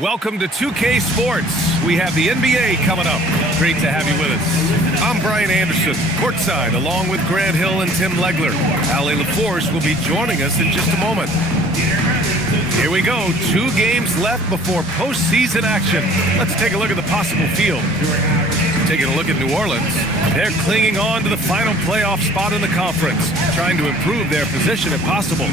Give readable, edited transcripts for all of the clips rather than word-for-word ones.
Welcome to 2K Sports. We have the NBA coming up. Great to have you with us. I'm Brian Anderson, courtside, along with Grant Hill and Tim Legler. Ali LaForce will be joining us in just a moment. Here we go. 2 games left before postseason action. Let's take a look at the possible field. Taking a look at New Orleans. They're clinging on to the final playoff spot in the conference, trying to improve their position if possible.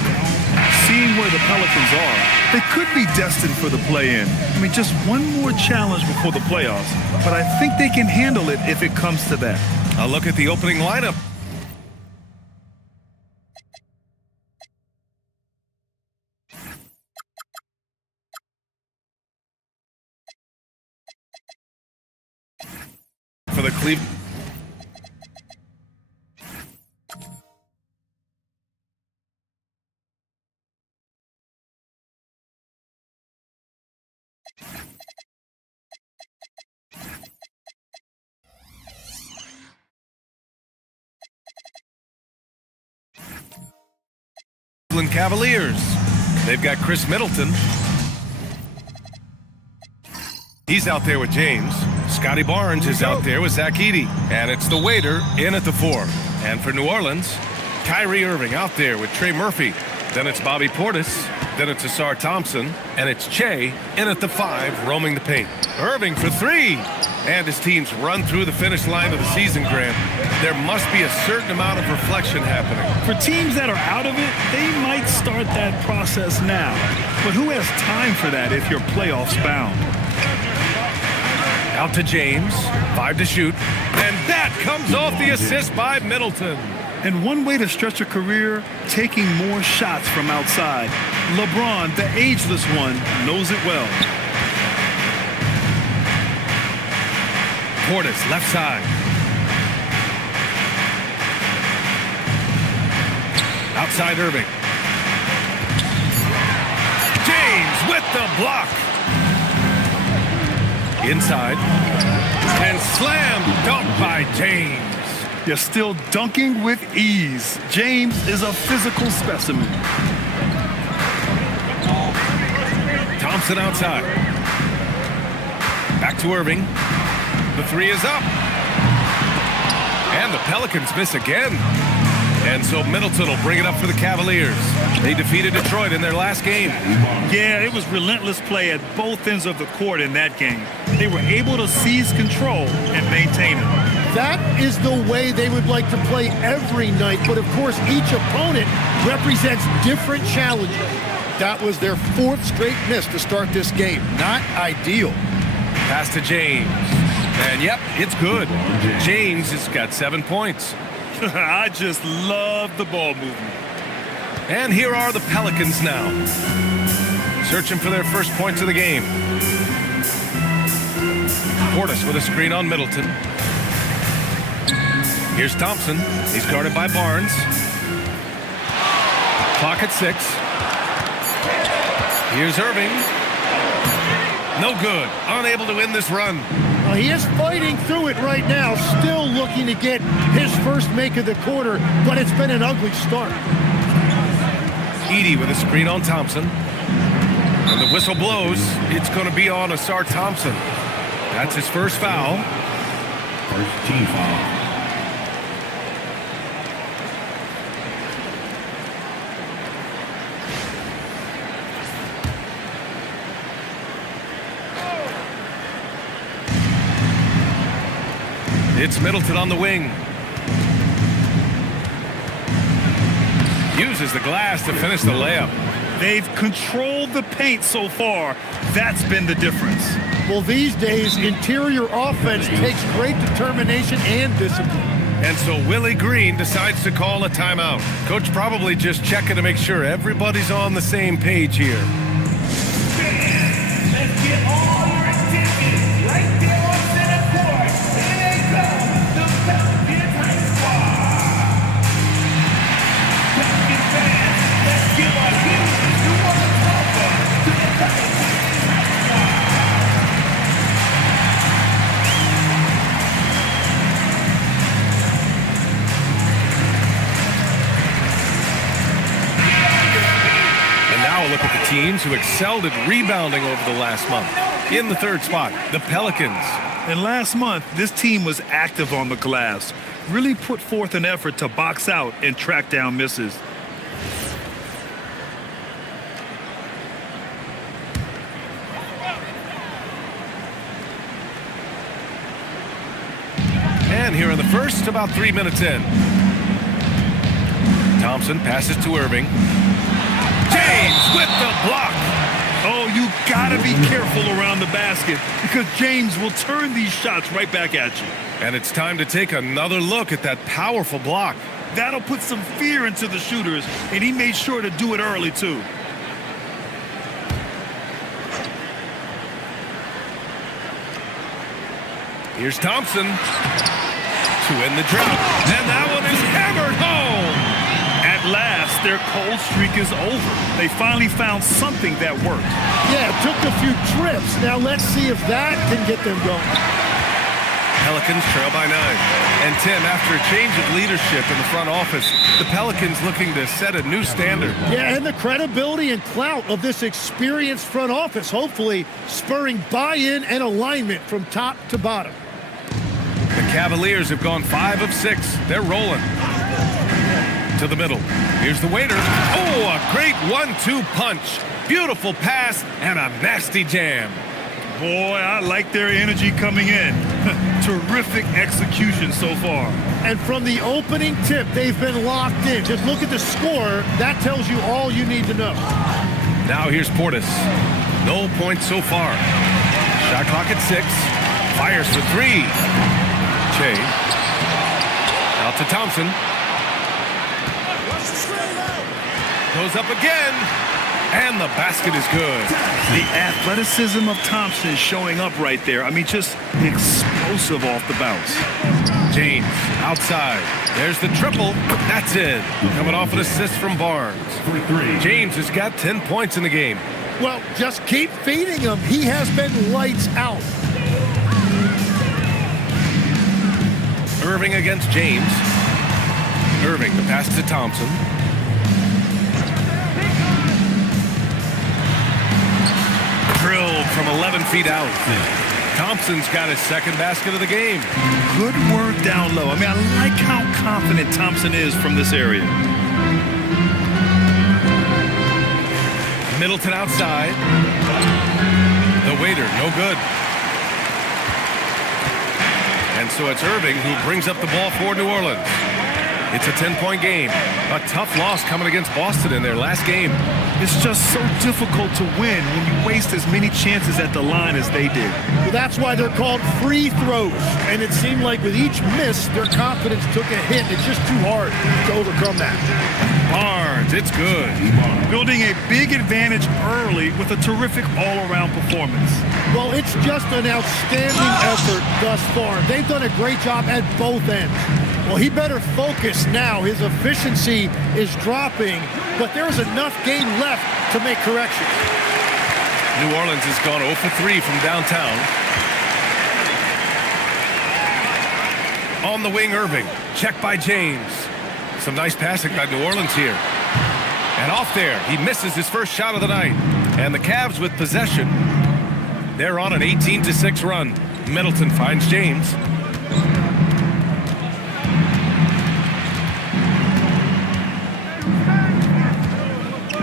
Seeing where the Pelicans are, they could be destined for the play-in. I mean, just one more challenge before the playoffs, but I think they can handle it if it comes to that. A look at the opening lineup. For the Cleveland. Cavaliers. They've got Chris Middleton. He's out there with James. Scotty Barnes is out there with Zach Edey. And it's the waiter in at the 4. And for New Orleans, Kyrie Irving out there with Trey Murphy. Then it's Bobby Portis. Then it's Asar Thompson. And it's Che in at the 5, roaming the paint. Irving for 3. And his team's run through the finish line of the season, Grant. There must be a certain amount of reflection happening. For teams that are out of it, they might start that process now. But who has time for that if you're playoffs bound? Out to James, 5 to shoot. And that comes off the assist by Middleton. And one way to stretch a career, taking more shots from outside. LeBron, the ageless one, knows it well. Portis, left side. Outside Irving. James with the block. Inside. And slam dunk by James. They're still dunking with ease. James is a physical specimen. Thompson outside. Back to Irving. The 3 is up. And the Pelicans miss again. And so Middleton will bring it up for the Cavaliers. They defeated Detroit in their last game. Yeah, it was relentless play at both ends of the court in that game. They were able to seize control and maintain it. That is the way they would like to play every night. But, of course, each opponent represents different challenges. That was their 4th straight miss to start this game. Not ideal. Pass to James. And, yep, it's good. James has got 7 points. I just love the ball movement. And here are the Pelicans now. Searching for their first points of the game. Portis with a screen on Middleton. Here's Thompson. He's guarded by Barnes. Clock at 6. Here's Irving. No good. Unable to win this run. Well, he is fighting through it right now, still looking to get his first make of the quarter, but it's been an ugly start. Edey with a screen on Thompson. And the whistle blows. It's going to be on Asar Thompson. That's his first foul. First team foul. It's Middleton on the wing. Uses the glass to finish the layup. They've controlled the paint so far. That's been the difference. Well, these days, interior offense takes great determination and discipline. And so Willie Green decides to call a timeout. Coach probably just checking to make sure everybody's on the same page here. Let's get all your attention right there on center court. Here they come, the Pelicans high squad. Pelicans fans, let's give a huge warm welcome to the Pelicans high squad. a look at the teams who excelled at rebounding over the last month. In the third spot, the Pelicans. And last month, this team was active on the glass. Really put forth an effort to box out and track down misses. And here in the first, about 3 minutes in. Thompson passes to Irving. James with the block. Oh, you gotta be careful around the basket because James will turn these shots right back at you. And it's time to take another look at that powerful block. That'll put some fear into the shooters, and he made sure to do it early, too. Here's Thompson to end the drought. And that one is hammered home. At last, their cold streak is over. They finally found something that worked. Yeah, it took a few trips. Now let's see if that can get them going. Pelicans trail by 9. And Tim, after a change of leadership in the front office, the Pelicans looking to set a new standard. Yeah, and the credibility and clout of this experienced front office, hopefully spurring buy-in and alignment from top to bottom. The Cavaliers have gone 5 of 6. They're rolling. To the middle. Here's the waiter. Oh, a great 1-2 punch. Beautiful pass and a nasty jam. Boy, I like their energy coming in. Terrific execution so far. And from the opening tip, they've been locked in. Just look at the score. That tells you all you need to know. Now here's Portis. No points so far. Shot clock at 6. Fires for 3. Che. Out to Thompson. Goes up again. And the basket is good. The athleticism of Thompson showing up right there. I mean, just explosive off the bounce. James outside. There's the triple. That's it. Coming off an assist from Barnes. James has got 10 points in the game. Well, just keep feeding him. He has been lights out. Irving against James. Irving, the pass to Thompson. Drilled from 11 feet out. Thompson's got his second basket of the game. Good work down low. I mean, I like how confident Thompson is from this area. Middleton outside. The waiter, no good. And so it's Irving who brings up the ball for New Orleans. It's a 10-point game. A tough loss coming against Boston in their last game. It's just so difficult to win when you waste as many chances at the line as they did. Well, that's why they're called free throws. And it seemed like with each miss, their confidence took a hit. It's just too hard to overcome that. Barnes, it's good. Building a big advantage early with a terrific all-around performance. Well, it's just an outstanding effort thus far. They've done a great job at both ends. Well, he better focus now. His efficiency is dropping, but there's enough game left to make corrections. New Orleans has gone 0 for 3 from downtown. On the wing, Irving. Check by James. Some nice passing by New Orleans here. And off there, he misses his first shot of the night. And the Cavs with possession. They're on an 18-6 run. Middleton finds James.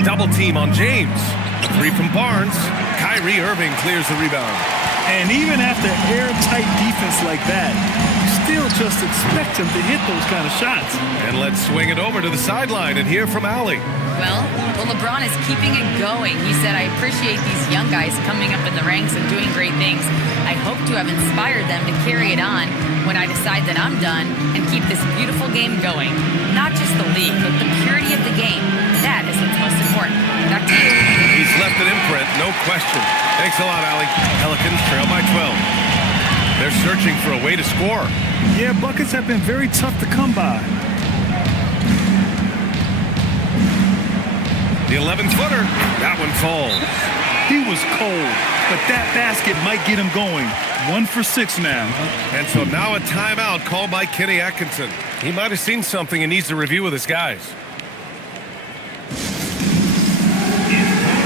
Double team on James. A 3 from Barnes. Kyrie Irving clears the rebound. And even after airtight defense like that, you still just expect him to hit those kind of shots. And let's swing it over to the sideline and hear from Allie. Well, LeBron is keeping it going. He said, I appreciate these young guys coming up in the ranks and doing great things. I hope to have inspired them to carry it on when I decide that I'm done and keep this beautiful game going. Not just the league, but the purity of the game. That is what's most important. Back to you. He's left an imprint, no question. Thanks a lot, Allie. Pelicans trail by 12. They're searching for a way to score. Yeah, buckets have been very tough to come by. The 11-footer, that one falls. He was cold, but that basket might get him going. 1 for 6 now. And so now a timeout called by Kenny Atkinson. He might have seen something and needs to review with his guys. It's time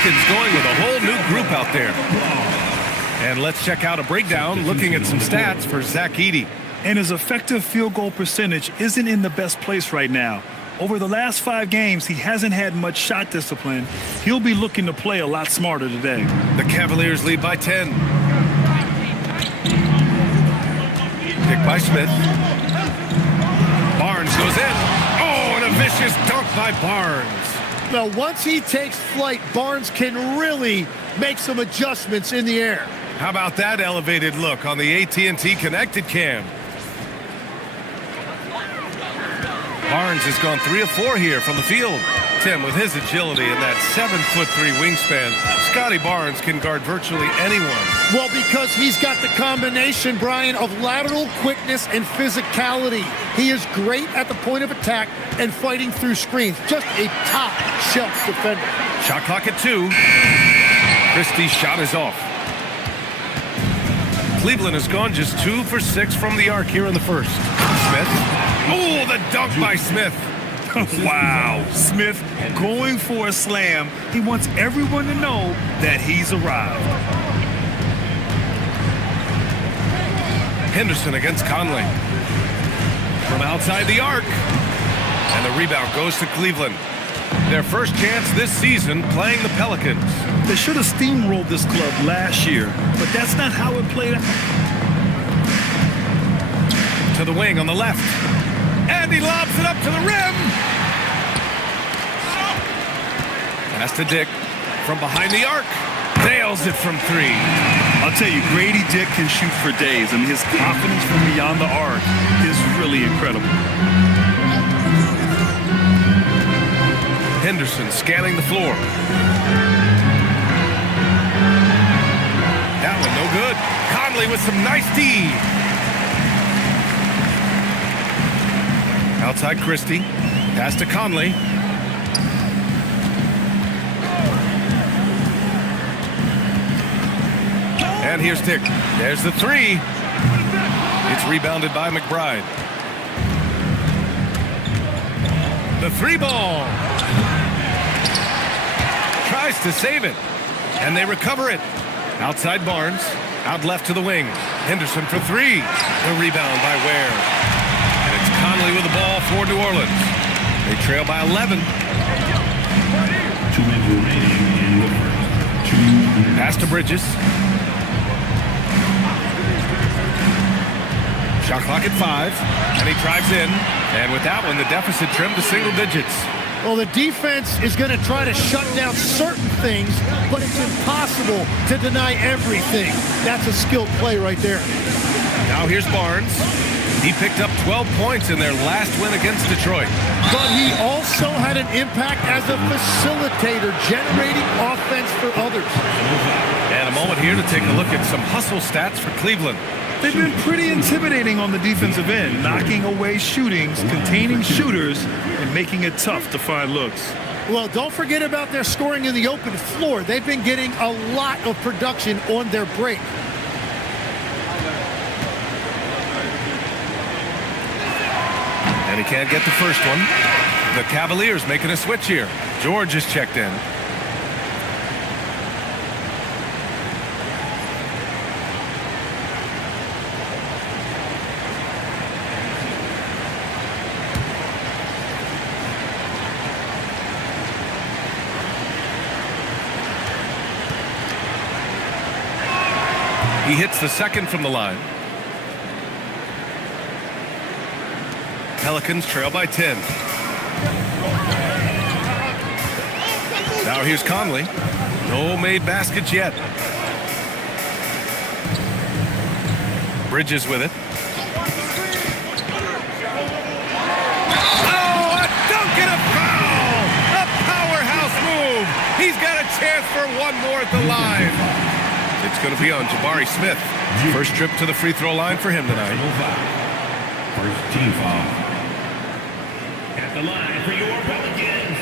Pelicans going with a whole new group out there. And let's check out a breakdown looking at some stats for Zach Edey. And his effective field goal percentage isn't in the best place right now. Over the last 5 games, he hasn't had much shot discipline. He'll be looking to play a lot smarter today. The Cavaliers lead by 10. Pick by Smith. Barnes goes in. Oh, and a vicious dunk by Barnes. Now, once he takes flight, Barnes can really make some adjustments in the air. How about that elevated look on the AT&T Connected Cam? Barnes has gone 3 of 4 here from the field. Tim, with his agility and that 7'3" wingspan, Scotty Barnes can guard virtually anyone. Well, because he's got the combination, Brian, of lateral quickness and physicality. He is great at the point of attack and fighting through screens. Just a top-shelf defender. Shot clock at 2. Christie's shot is off. Cleveland has gone just 2 for 6 from the arc here in the first. Smith. Oh, the dunk by Smith. Wow. Smith going for a slam. He wants everyone to know that he's arrived. Henderson against Conley. From outside the arc. And the rebound goes to Cleveland. Their first chance this season playing the Pelicans. They should have steamrolled this club last year, but that's not how it played out. To the wing on the left. And he lobs it up to the rim. Pass to Dick from behind the arc. Nails it from 3. I'll tell you, Grady Dick can shoot for days. I mean, his confidence from beyond the arc is really incredible. Henderson scanning the floor. That one no good. Conley with some nice D. Outside Christie. Pass to Conley. And here's Dick. There's the 3. It's rebounded by McBride. The 3 ball. Tries to save it. And they recover it. Outside Barnes. Out left to the wing. Henderson for 3. The rebound by Ware. And it's Conley with the ball for New Orleans. They trail by 11. 2 minutes remaining in the first. 2 minutes. Pass to Bridges. Shot clock at 5. And he drives in. And with that one, the deficit trimmed to single digits. Well, the defense is going to try to shut down certain things, but it's impossible to deny everything. That's a skilled play right there. Now here's Barnes. He picked up 12 points in their last win against Detroit. But he also had an impact as a facilitator, generating offense for others. And a moment here to take a look at some hustle stats for Cleveland. They've been pretty intimidating on the defensive end, knocking away shootings, containing shooters, and making it tough to find looks. Well, don't forget about their scoring in the open floor. They've been getting a lot of production on their break. And he can't get the first one. The Cavaliers making a switch here. George is checked in. He hits the second from the line. Pelicans trail by 10. Now here's Conley. No made baskets yet. Bridges with it. Oh, a dunk and a foul! A powerhouse move! He's got a chance for one more at the line. It's going to be on Jabari Smith. First trip to the free throw line for him tonight. First team foul. At the line for your Pelicans,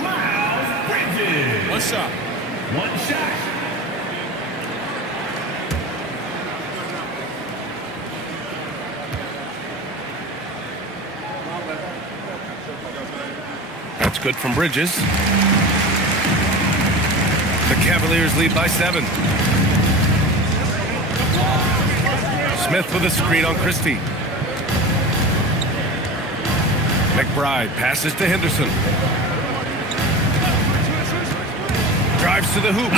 Miles Bridges. What's up? One shot. That's good from Bridges. The Cavaliers lead by 7. Smith with a screen on Christie. McBride passes to Henderson. Drives to the hoop.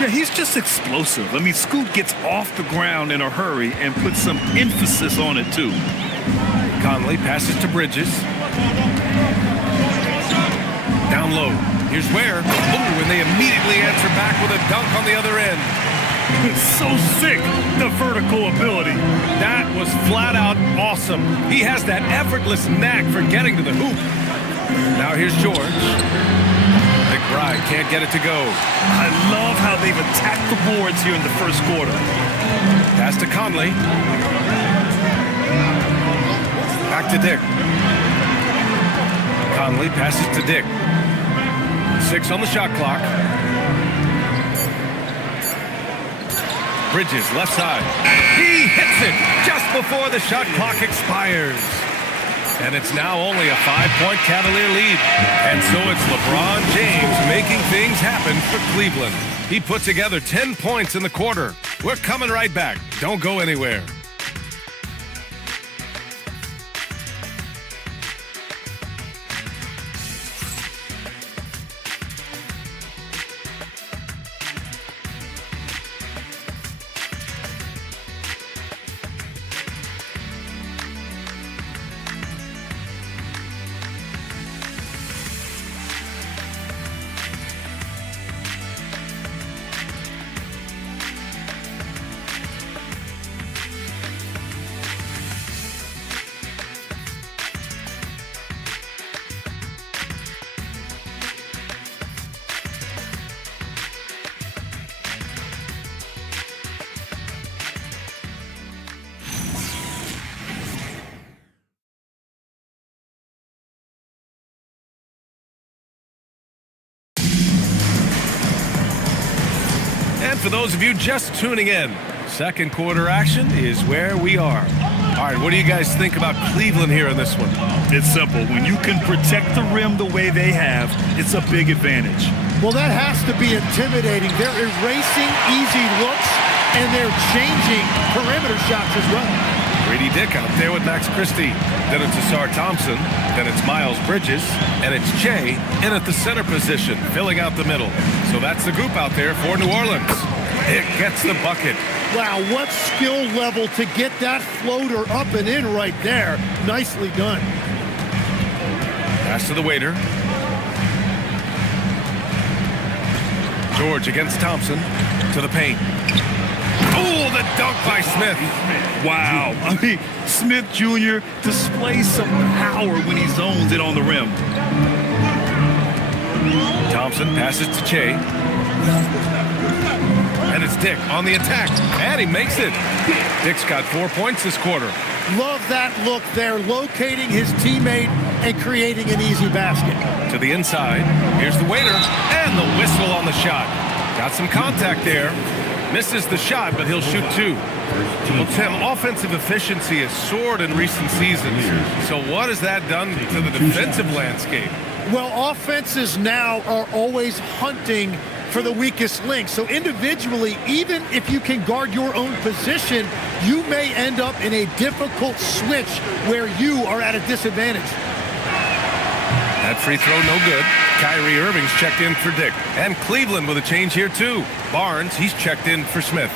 Yeah, he's just explosive. I mean, Scoot gets off the ground in a hurry and puts some emphasis on it, too. Conley passes to Bridges. Down low. Here's Ware. Ooh, and they immediately answer back with a dunk on the other end. It's so sick, the vertical ability. That was flat out awesome. He has that effortless knack for getting to the hoop. Now here's George. McBride can't get it to go. I love how they've attacked the boards here in the first quarter. Pass to Conley. Back to Dick. Conley passes to Dick. 6 on the shot clock. Bridges, left side. He hits it just before the shot clock expires. And it's now only a 5-point Cavalier lead. And so it's LeBron James making things happen for Cleveland. He put together 10 points in the quarter. We're coming right back. Don't go anywhere. For those of you just tuning in, second quarter action is where we are. All right, what do you guys think about Cleveland here in this one? It's simple. When you can protect the rim the way they have, it's a big advantage. Well, that has to be intimidating. They're erasing easy looks, and they're changing perimeter shots as well. Grady Dick out there with Max Christie. Then it's Asar Thompson. Then it's Miles Bridges. And it's Che in at the center position, filling out the middle. So that's the group out there for New Orleans. It gets the bucket. Wow, what skill level to get that floater up and in right there. Nicely done. Pass to the waiter. George against Thompson to the paint. Oh, the dunk by Smith. Wow. I mean, Smith Jr. displays some power when he zones it on the rim. Thompson passes to Che. And it's Dick on the attack. And he makes it. Dick's got 4 points this quarter. Love that look there, locating his teammate and creating an easy basket. To the inside. Here's the waiter. And the whistle on the shot. Got some contact there. Misses the shot, but he'll shoot 2. Well, Tim, offensive efficiency has soared in recent seasons. So what has that done to the defensive landscape? Well, offenses now are always hunting for the weakest link. So individually, even if you can guard your own position, you may end up in a difficult switch where you are at a disadvantage. That free throw no good. Kyrie Irving's checked in for Dick. And Cleveland with a change here too. Barnes, he's checked in for Smith.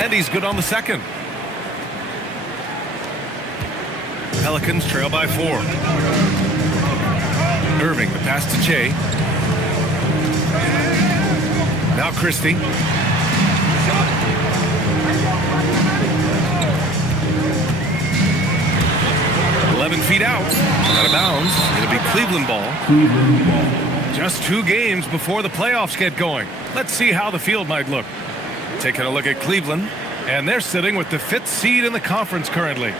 And he's good on the second. Pelicans trail by 4. Irving, the pass to Che. Now Christie. 11 feet out. Out of bounds. It'll be Cleveland ball. Just 2 games before the playoffs get going. Let's see how the field might look. Taking a look at Cleveland, and they're sitting with the 5th seed in the conference currently.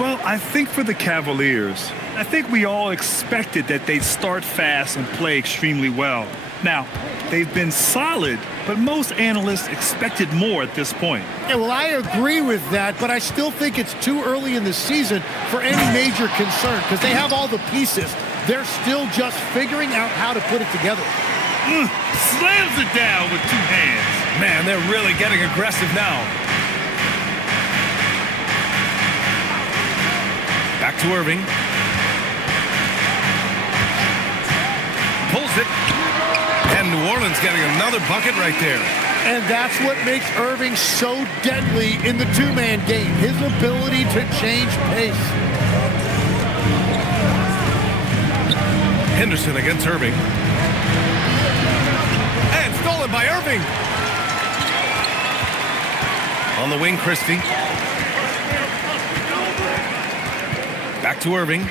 Well, I think for the Cavaliers, I think we all expected that they'd start fast and play extremely well. Now, they've been solid, but most analysts expected more at this point. Yeah, well, I agree with that, but I still think it's too early in the season for any major concern because they have all the pieces. They're still just figuring out how to put it together. Slams it down with 2 hands. Man, they're really getting aggressive now. Back to Irving. Pulls it. And New Orleans getting another bucket right there. And that's what makes Irving so deadly in the two-man game, his ability to change pace. Henderson against Irving. And stolen by Irving. On the wing, Christie. Back to Irving.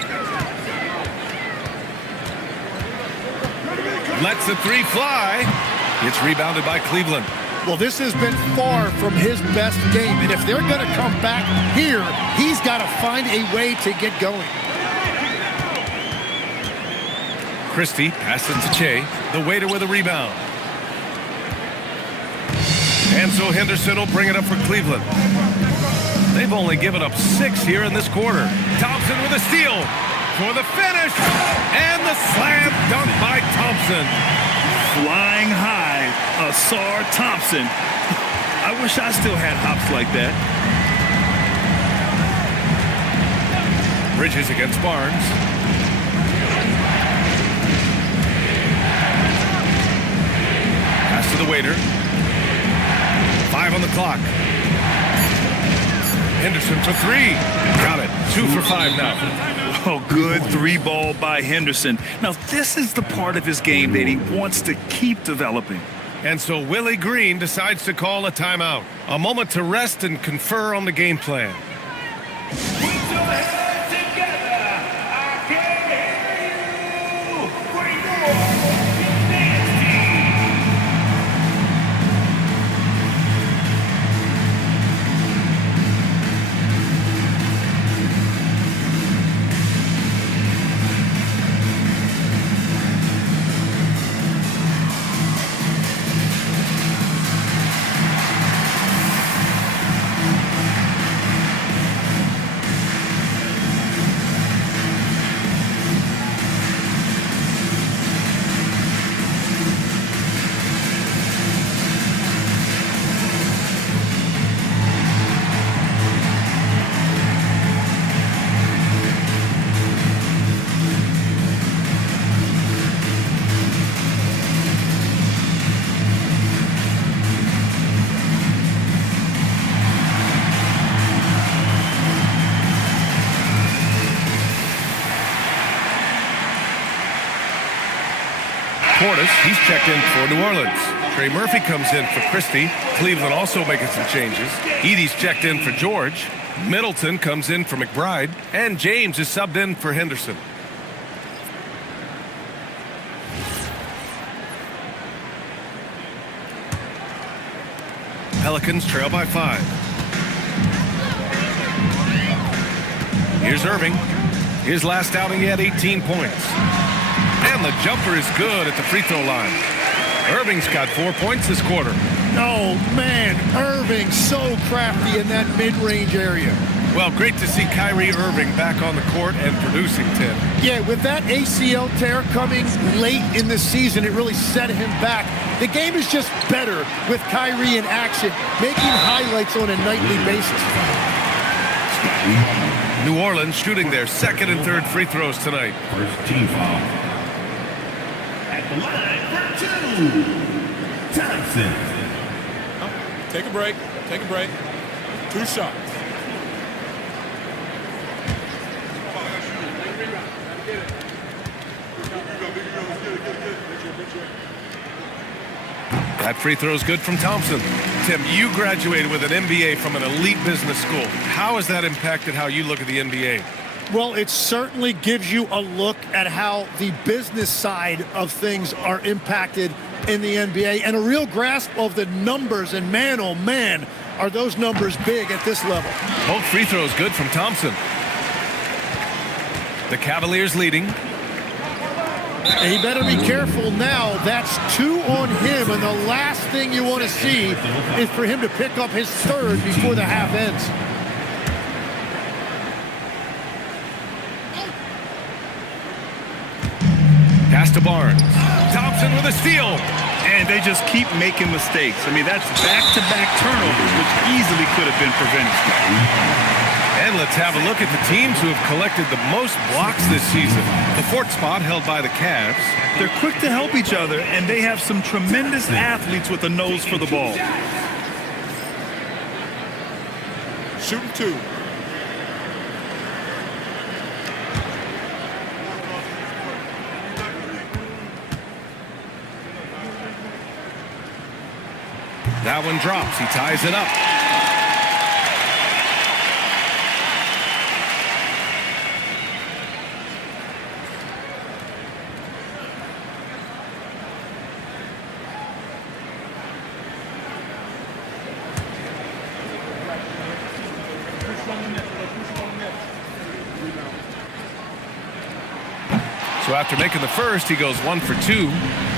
Lets the 3 fly. It's rebounded by Cleveland. Well, this has been far from his best game, and if they're going to come back here, he's got to find a way to get going. Christie passes to Che, the waiter with a rebound. And so Henderson will bring it up for Cleveland. They've only given up 6 here in this quarter. Thompson with a steal for the finish, and the slam dunk by Thompson. Flying high, Asar Thompson. I wish I still had hops like that. Bridges against Barnes. Pass to the waiter. 5 on the clock. Henderson for 3. Got it. 2 for 5 now. Oh, good 3-ball by Henderson. Now, this is the part of his game that he wants to keep developing. And so Willie Green decides to call a timeout. A moment to rest and confer on the game plan. Put your hands together. I can hear you. Bring your dance team. Portis, he's checked in for New Orleans. Trey Murphy comes in for Christie. Cleveland also making some changes. Edey's checked in for George. Middleton comes in for McBride. And James is subbed in for Henderson. Pelicans trail by 5. Here's Irving. His last outing, he had 18 points. And the jumper is good at the free throw line. Irving's got 4 points this quarter. Oh, man, Irving so crafty in that mid-range area. Well, great to see Kyrie Irving back on the court and producing, Tim. Yeah, with that ACL tear coming late in the season, it really set him back. The game is just better with Kyrie in action, making highlights on a nightly basis. New Orleans shooting their second and third free throws tonight. First team foul. At the line for 2. Thompson. Take a break. Take a break. 2 shots. That free throw is good from Thompson. Tim, you graduated with an MBA from an elite business school. How has that impacted how you look at the NBA? Well, it certainly gives you a look at how the business side of things are impacted in the NBA and a real grasp of the numbers. And man, oh man, are those numbers big at this level. Both free throws good from Thompson. The Cavaliers leading. And he better be careful now. That's 2 on him, and the last thing you want to see is for him to pick up his 3rd before the half ends. Pass to Barnes. Thompson with a steal. And they just keep making mistakes. I mean, that's back-to-back turnovers, which easily could have been prevented. And let's have a look at the teams who have collected the most blocks this season. The 4th spot held by the Cavs. They're quick to help each other, and they have some tremendous athletes with a nose for the ball. Shooting 2. That one drops. He ties it up. So after making the first, he goes 1 for 2.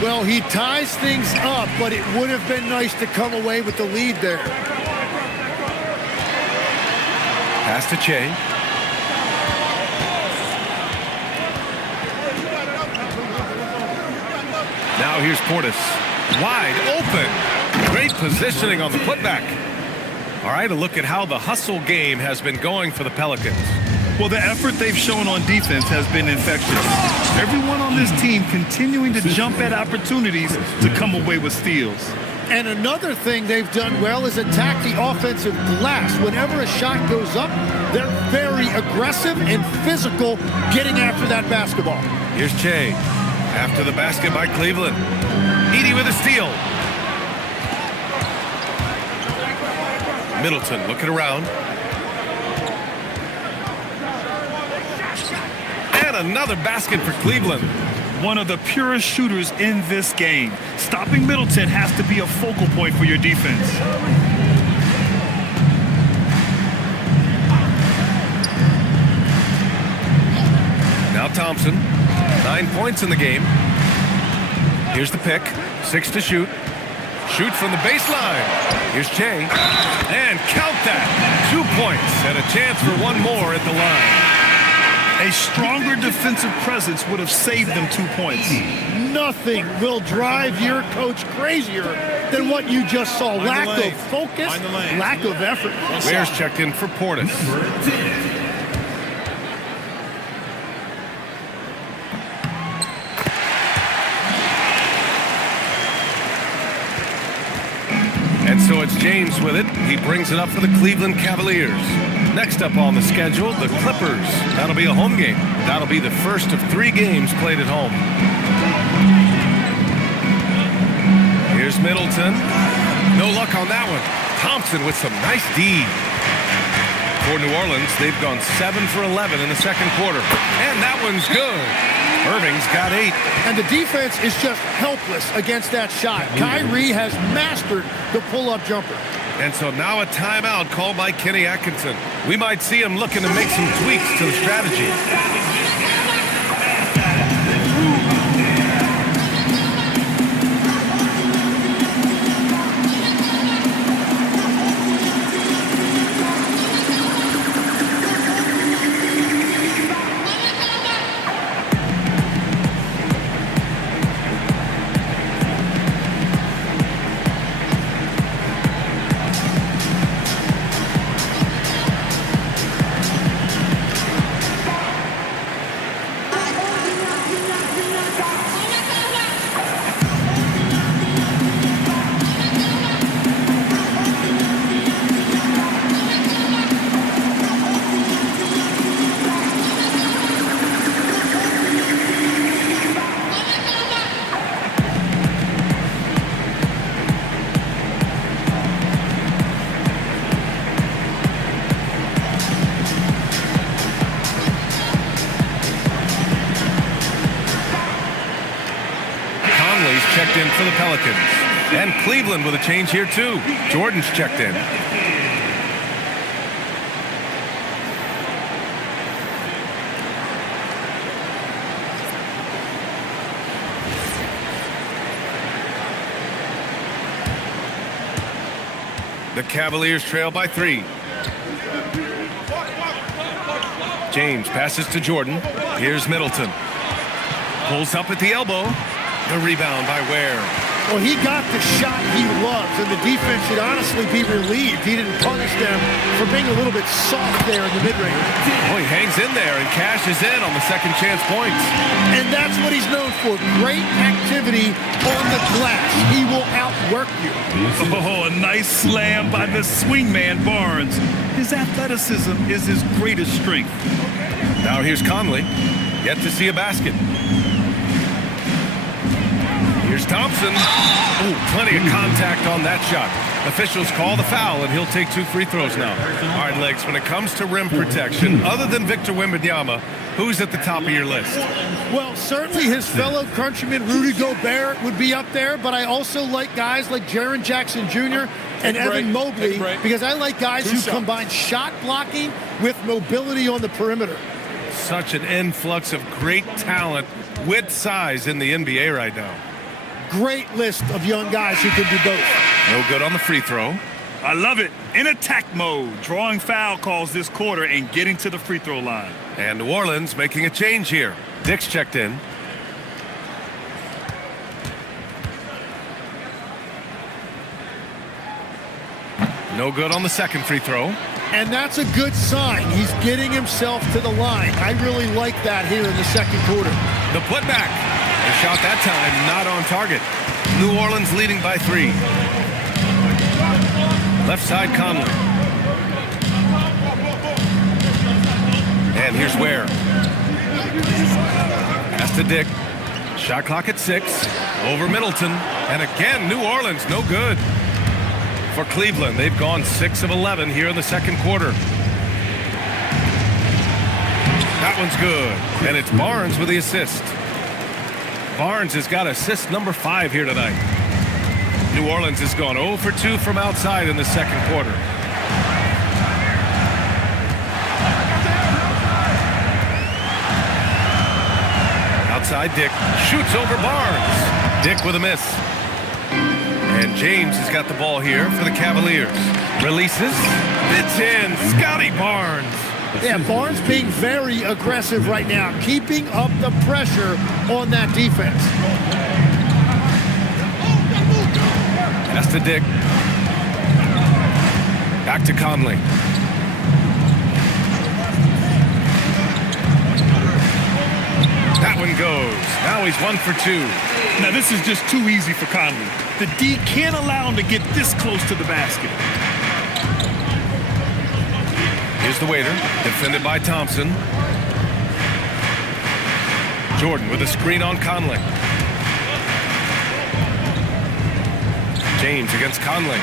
Well, he ties things up, but it would have been nice to come away with the lead there. Pass to Che. Now here's Portis. Wide open. Great positioning on the putback. All right, a look at how the hustle game has been going for the Pelicans. Well, the effort they've shown on defense has been infectious. Everyone on this team continuing to jump at opportunities to come away with steals. And another thing they've done well is attack the offensive glass. Whenever a shot goes up, they're very aggressive and physical getting after that basketball. Here's Che. After the basket by Cleveland. Edey with a steal. Middleton looking around. And another basket for Cleveland. One of the purest shooters in this game. Stopping Middleton has to be a focal point for your defense. Now Thompson. 9 points in the game. Here's the pick. 6 to shoot. Shoot from the baseline. Here's Che. And count that. 2 points and a chance for one more at the line. A stronger defensive presence would have saved them 2 points. Nothing will drive your coach crazier than what you just saw. Lack of focus, lack of effort. Bears checked in for Portis. And so it's James with it. He brings it up for the Cleveland Cavaliers. Next up on the schedule, the Clippers. That'll be a home game. That'll be the first of 3 games played at home. Here's Middleton. No luck on that one. Thompson with some nice D. For New Orleans, they've gone 7 for 11 in the second quarter. And that one's good. Irving's got 8. And the defense is just helpless against that shot. Kyrie has mastered the pull-up jumper. And so now a timeout called by Kenny Atkinson. We might see him looking to make some tweaks to the strategy. Checked in for the Pelicans. And Cleveland with a change here too. Jordan's checked in. The Cavaliers trail by 3. James passes to Jordan. Here's Middleton. Pulls up at the elbow. The rebound by Ware. Well, he got the shot he loves, and the defense should honestly be relieved he didn't punish them for being a little bit soft there in the mid-range. Oh, he hangs in there and cashes in on the second chance points. And that's what he's known for. Great activity on the glass. He will outwork you. Oh, a nice slam by the swingman Barnes. His athleticism is his greatest strength. Now here's Conley. Yet to see a basket. Here's Thompson. Oh, plenty of contact on that shot. Officials call the foul, and he'll take 2 free throws now. All right, Legs, when it comes to rim protection, other than Victor Wembanyama, who's at the top of your list? Well, certainly his fellow countryman Rudy Gobert would be up there, but I also like guys like Jaren Jackson Jr. and Evan Mobley because I like guys who combine shot blocking with mobility on the perimeter. Such an influx of great talent with size in the NBA right now. Great list of young guys who can do both. No good on the free throw. I love it. In attack mode, drawing foul calls this quarter and getting to the free throw line. And New Orleans making a change here. Dick's checked in. No good on the second free throw. And that's a good sign. He's getting himself to the line. I really like that here in the second quarter. The putback. The shot that time not on target. New Orleans leading by 3. Left side Conley. And here's Ware. Pass to Dick. Shot clock at 6. Over Middleton. And again, New Orleans no good. For Cleveland, they've gone 6 of 11 here in the second quarter. That one's good. And it's Barnes with the assist. Barnes has got assist number 5 here tonight. New Orleans has gone 0 for 2 from outside in the second quarter. Outside Dick shoots over Barnes. Dick with a miss. And James has got the ball here for the Cavaliers. Releases. It's in. Scotty Barnes. Yeah, Barnes being very aggressive right now, keeping up the pressure on that defense. Pass to Dick. Back to Conley. That one goes. Now he's 1 for 2. Now this is just too easy for Conley. The D can't allow him to get this close to the basket. Here's the waiter, defended by Thompson. Jordan with a screen on Conley. James against Conley.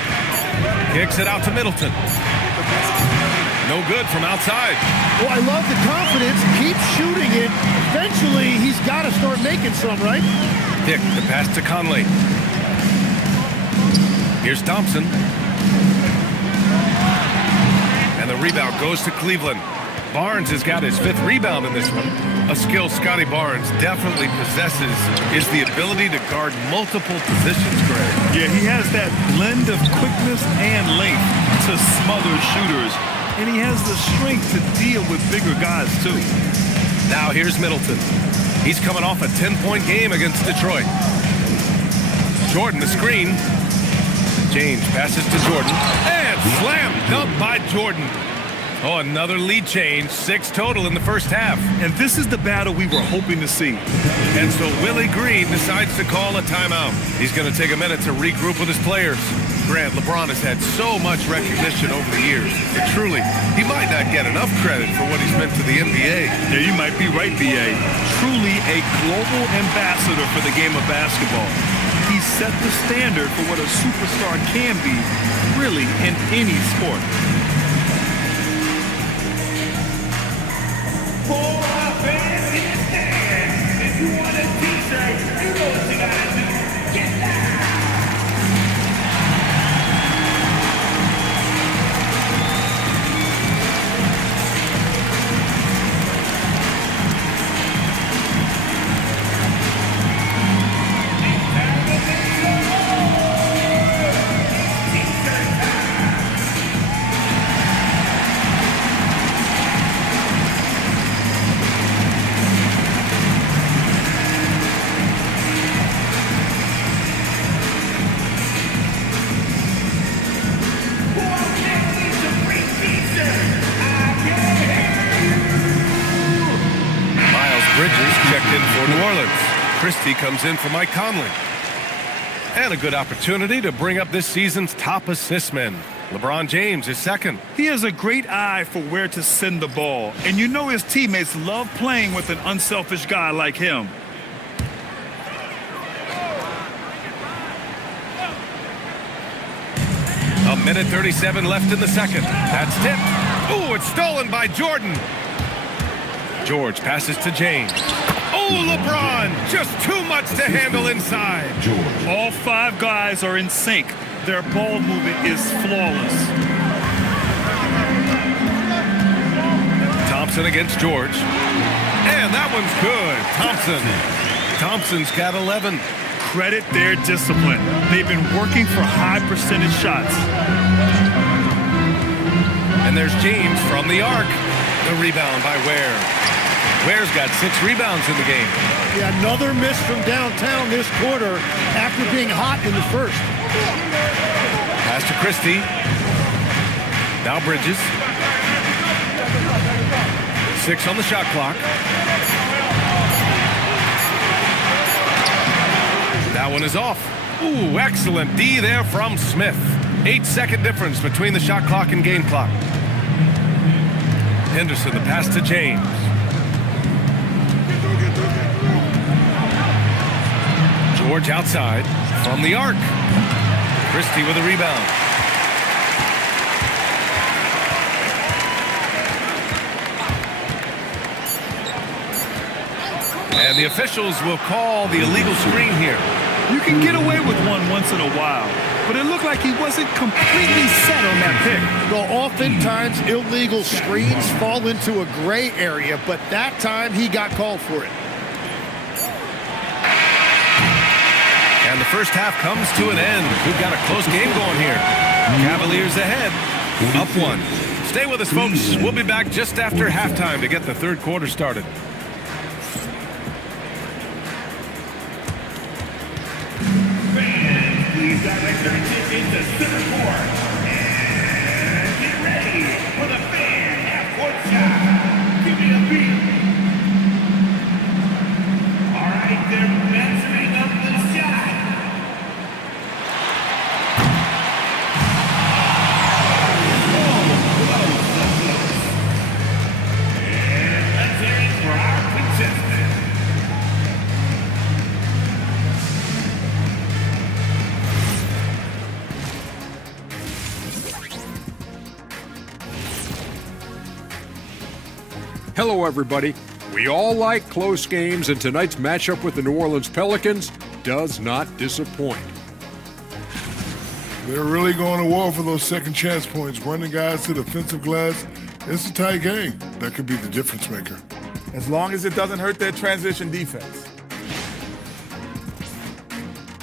Kicks it out to Middleton. No good from outside. Well, I love the confidence. Keep shooting it. Eventually, he's got to start making some, right? Dick, the pass to Conley. Here's Thompson. And the rebound goes to Cleveland. Barnes has got his 5th rebound in this one. A skill Scotty Barnes definitely possesses is the ability to guard multiple positions, Greg. Yeah, he has that blend of quickness and length to smother shooters. And he has the strength to deal with bigger guys, too. Now here's Middleton. He's coming off a 10-point game against Detroit. Jordan, the screen. James passes to Jordan. And slam dunk by Jordan. Oh, another lead change. 6 total in the first half. And this is the battle we were hoping to see. And so Willie Green decides to call a timeout. He's going to take a minute to regroup with his players. Grant, LeBron has had so much recognition over the years. But truly, he might not get enough credit for what he's meant to the NBA. Yeah, you might be right, B.A. Truly a global ambassador for the game of basketball. He set the standard for what a superstar can be, really, in any sport. For our fans in the stands, if you want a t-shirt, you know what you gotta do. Get down! Christie comes in for Mike Conley. And a good opportunity to bring up this season's top assist man. LeBron James is second. He has a great eye for where to send the ball. And you know his teammates love playing with an unselfish guy like him. A minute 37 left in the second. That's tipped. Ooh, it's stolen by Jordan. George passes to James. Oh, LeBron! Just too much to handle inside. All 5 guys are in sync. Their ball movement is flawless. Thompson against George. And that one's good. Thompson's got 11. Credit their discipline. They've been working for high percentage shots. And there's James from the arc. The rebound by Ware. Ware's got 6 rebounds in the game. Yeah, another miss from downtown this quarter after being hot in the first. Pass to Christie. Now Bridges. 6 on the shot clock. That one is off. Ooh, excellent D there from Smith. 8-second difference between the shot clock and game clock. Henderson, the pass to James. George outside from the arc. Christie with a rebound. And the officials will call the illegal screen here. You can get away with one once in a while, but it looked like he wasn't completely set on that pick. Well, oftentimes illegal screens fall into a gray area, but that time he got called for it. And the first half comes to an end. We've got a close game going here. Cavaliers ahead, up 1. Stay with us, folks. We'll be back just after halftime to get the third quarter started. Fans, please direct your attention to center court. And get ready for the fan half-court shot. Give me a beat. All right, they're measuring up the shot. For our contestant. Hello, everybody. We all like close games, and tonight's matchup with the New Orleans Pelicans does not disappoint. They're really going to war for those second chance points, running guys to the offensive glass. It's a tight game. That could be the difference maker. As long as it doesn't hurt their transition defense.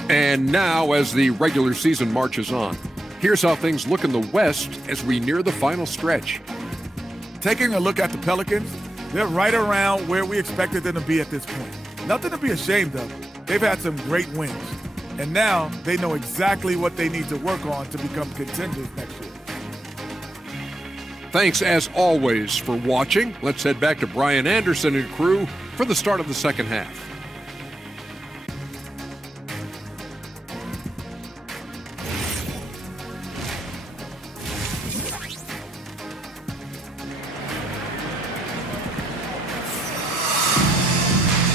And now, as the regular season marches on, here's how things look in the West as we near the final stretch. Taking a look at the Pelicans, they're right around where we expected them to be at this point. Nothing to be ashamed of. They've had some great wins. And now they know exactly what they need to work on to become contenders next year. Thanks, as always, for watching. Let's head back to Brian Anderson and crew for the start of the second half.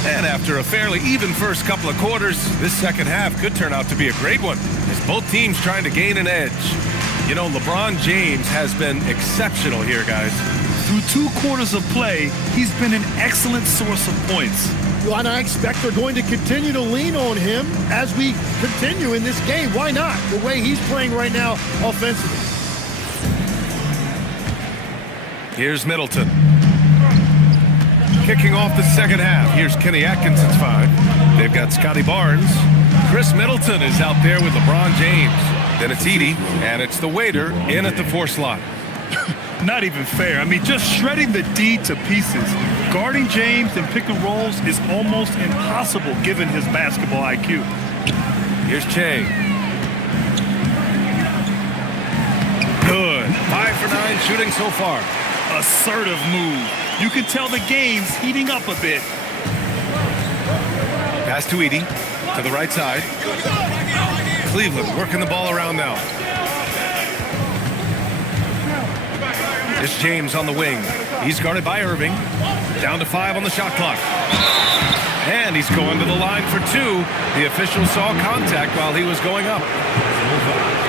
And after a fairly even first couple of quarters, this second half could turn out to be a great one, as both teams trying to gain an edge. You know, LeBron James has been exceptional here, guys. Through 2 quarters of play, he's been an excellent source of points. Well, and I expect they're going to continue to lean on him as we continue in this game. Why not? The way he's playing right now offensively. Here's Middleton. Kicking off the second half. Here's Kenny Atkinson's 5. They've got Scotty Barnes. Chris Middleton is out there with LeBron James. Then it's Edey, and it's the waiter in at the 4 slot. Not even fair. I mean, just shredding the D to pieces. Guarding James in pick and rolls is almost impossible given his basketball IQ. Here's Che. Good. 5 for 9 shooting so far. Assertive move. You can tell the game's heating up a bit. Pass to Edie, to the right side. Cleveland working the ball around now. It's James on the wing. He's guarded by Irving. Down to 5 on the shot clock. And he's going to the line for 2. The official saw contact while he was going up.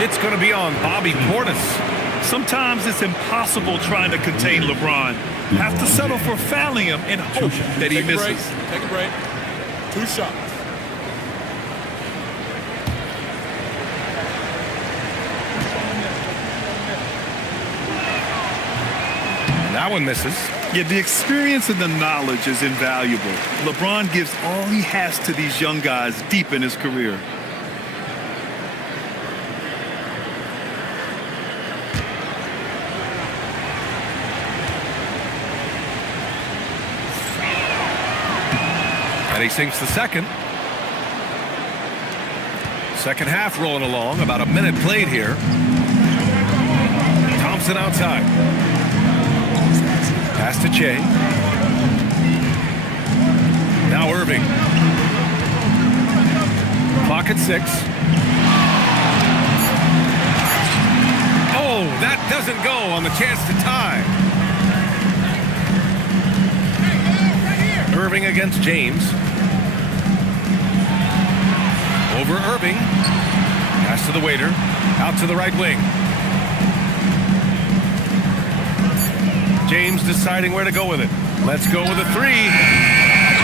It's going to be on Bobby Portis. Sometimes it's impossible trying to contain LeBron. Have to settle for fouling him and hope that he misses. Take a break. 2 shots. That one misses. Yeah, the experience and the knowledge is invaluable. LeBron gives all he has to these young guys deep in his career. And he sinks the second. Second half rolling along. About a minute played here. Thompson outside. Pass to Che. Now Irving. Clock at 6. Oh, that doesn't go on the chance to tie. Irving against James. Over Irving. Pass to the waiter. Out to the right wing. James deciding where to go with it. Let's go with a 3.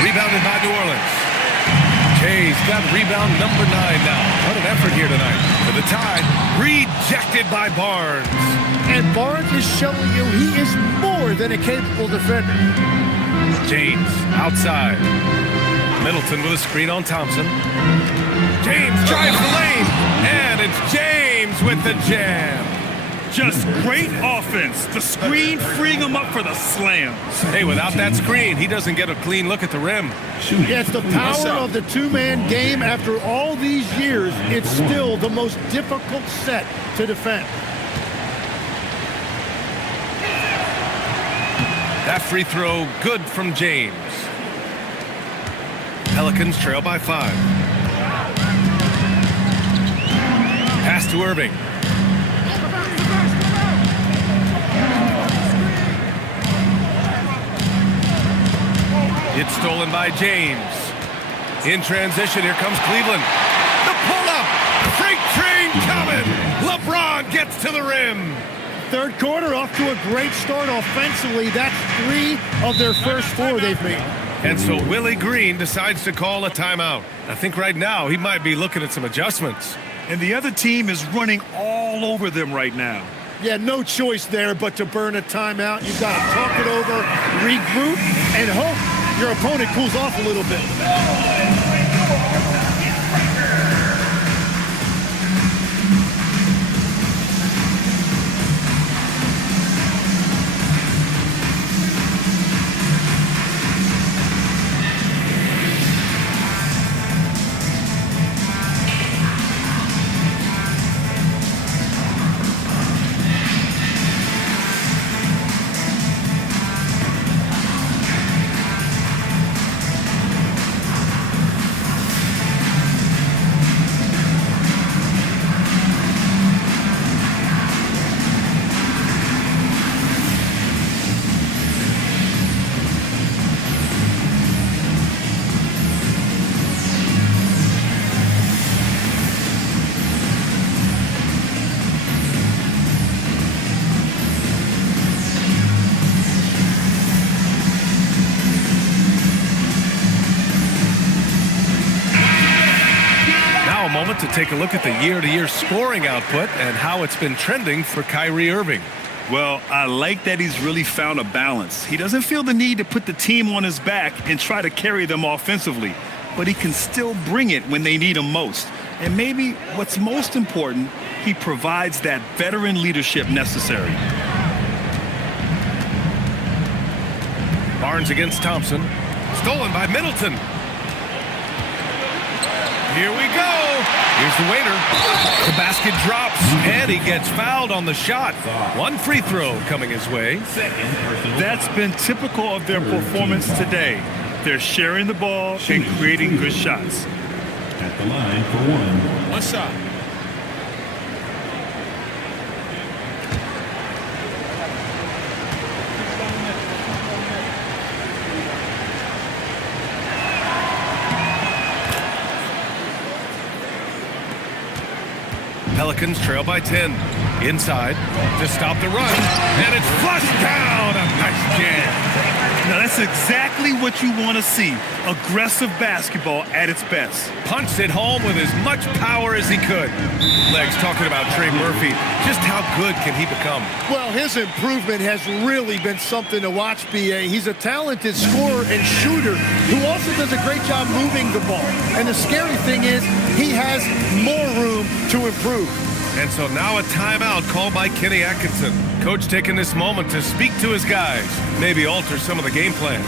Rebounded by New Orleans. Jay's got rebound number 9 now. What an effort here tonight. For the tie, rejected by Barnes. And Barnes is showing you he is more than a capable defender. James outside. Middleton with a screen on Thompson. James drives the lane. And it's James with the jam. Just great offense. The screen freeing him up for the slam. Hey, without that screen, he doesn't get a clean look at the rim. Yeah, it's the power of the two-man game. After all these years, it's still the most difficult set to defend. That free throw good from James. Pelicans trail by 5. Pass to Irving. It's stolen by James. In transition, here comes Cleveland. The pull-up! Freight train coming! LeBron gets to the rim. Third quarter off to a great start offensively. That's 3 of their first 4 they've made. And so Willie Green decides to call a timeout. I think right now he might be looking at some adjustments. And the other team is running all over them right now. Yeah, no choice there but to burn a timeout. You've got to talk it over, regroup, and hope your opponent cools off a little bit. Moment to take a look at the year-to-year scoring output and how it's been trending for Kyrie Irving. Well, I like that he's really found a balance. He doesn't feel the need to put the team on his back and try to carry them offensively, but he can still bring it when they need him most. And maybe what's most important, he provides that veteran leadership necessary. Barnes against Thompson. Stolen by Middleton. Here we go. Here's the waiter. The basket drops, and he gets fouled on the shot. 1 free throw coming his way. That's been typical of their performance today. They're sharing the ball and creating good shots. At the line for one. One shot. Pelicans trail by 10. Inside to stop the run. And it's flushed down. A nice jam. Now, that's exactly what you want to see. Aggressive basketball at its best. Punched it home with as much power as he could. Legs talking about Trey Murphy. Just how good can he become? Well, his improvement has really been something to watch, B.A. He's a talented scorer and shooter who also does a great job moving the ball. And the scary thing is he has more room to improve. And so now a timeout called by Kenny Atkinson. Coach taking this moment to speak to his guys, maybe alter some of the game plan.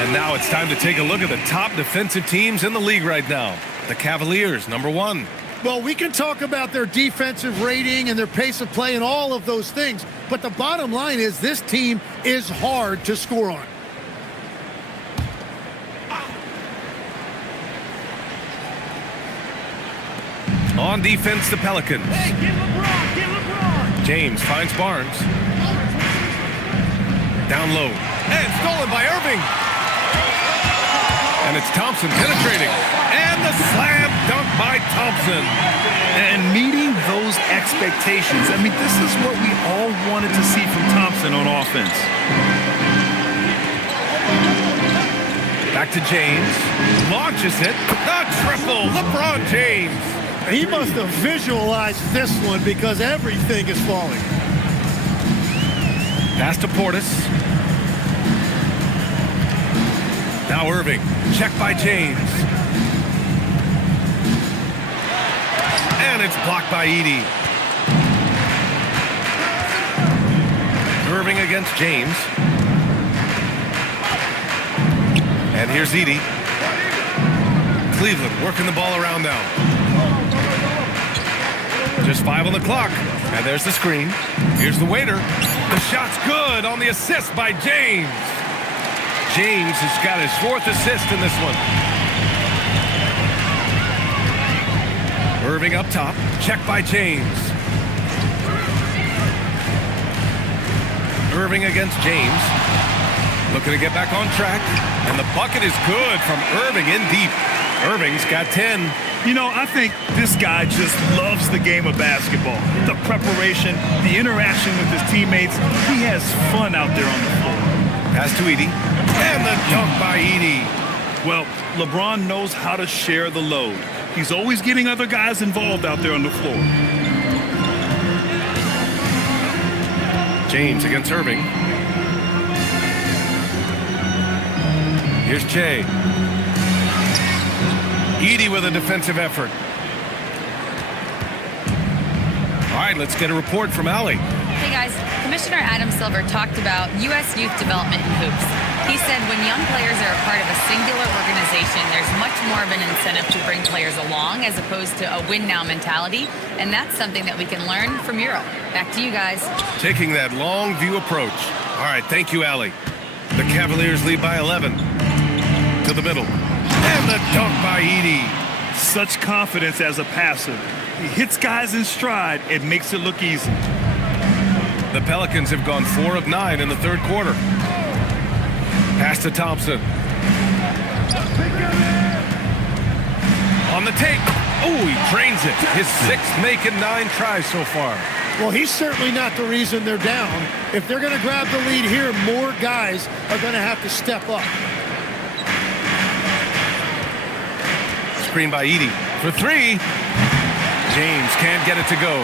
And now it's time to take a look at the top defensive teams in the league right now. The Cavaliers, number 1. Well, we can talk about their defensive rating and their pace of play and all of those things, but the bottom line is this team is hard to score on. On defense, the Pelicans. Hey, get LeBron, get LeBron. James finds Barnes. Down low. And stolen by Irving. And it's Thompson penetrating. And the slam dunk by Thompson. And meeting those expectations. I mean, this is what we all wanted to see from Thompson on offense. Back to James. Launches it. The triple. LeBron James. He must have visualized this one because everything is falling. Pass to Portis. Now Irving. Check by James. And it's blocked by Edey. Irving against James. And here's Edey. Cleveland working the ball around now. Just 5 on the clock. And there's the screen. Here's the waiter. The shot's good on the assist by James. James has got his 4th assist in this one. Irving up top. Check by James. Irving against James. Looking to get back on track. And the bucket is good from Irving in deep. Irving's got 10. You know, I think this guy just loves the game of basketball. The preparation, the interaction with his teammates. He has fun out there on the floor. Pass to Edey. And the dunk by Edey. Well, LeBron knows how to share the load. He's always getting other guys involved out there on the floor. James against Irving. Here's Che. Edey with a defensive effort. All right, let's get a report from Allie. Hey guys, Commissioner Adam Silver talked about U.S. youth development in hoops. He said when young players are a part of a singular organization, there's much more of an incentive to bring players along as opposed to a win-now mentality, and that's something that we can learn from Europe. Back to you guys. Taking that long view approach. All right, thank you, Allie. The Cavaliers lead by 11. To the middle. And the dunk by Edey. Such confidence as a passer. He hits guys in stride. It makes it look easy. The Pelicans have gone 4 of 9 in the 3rd quarter. Pass to Thompson. On the take. Oh, he drains it. His 6th make in 9 tries so far. Well, he's certainly not the reason they're down. If they're going to grab the lead here, more guys are going to have to step up. Screen by Edey for 3. James can't get it to go.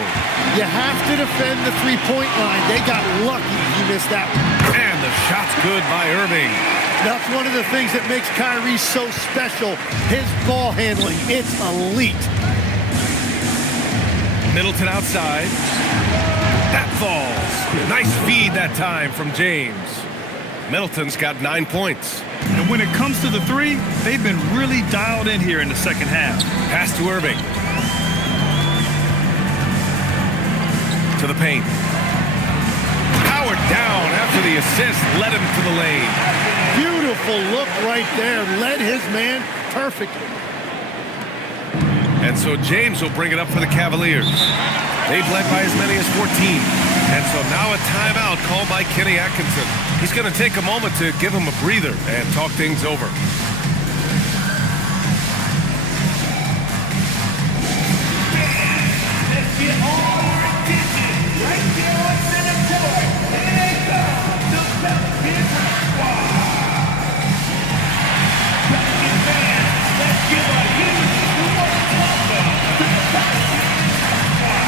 You have to defend the three-point line. They got lucky he missed that one. And the shot's good by Irving. That's one of the things that makes Kyrie so special. His ball handling, it's elite. Middleton outside. That falls. Nice feed that time from James. Middleton's got 9 points. And when it comes to the 3, they've been really dialed in here in the second half. Pass to Irving. To the paint. Howard down after the assist led him to the lane. Beautiful look right there. Led his man perfectly. And so James will bring it up for the Cavaliers. They've led by as many as 14. And so now a timeout called by Kenny Atkinson. He's going to take a moment to give him a breather and talk things over. Let's get all our attention right there on center court. Here they come, the Pelicans squad. Pelican fans, let's give a huge warm welcome to the Pelicans squad.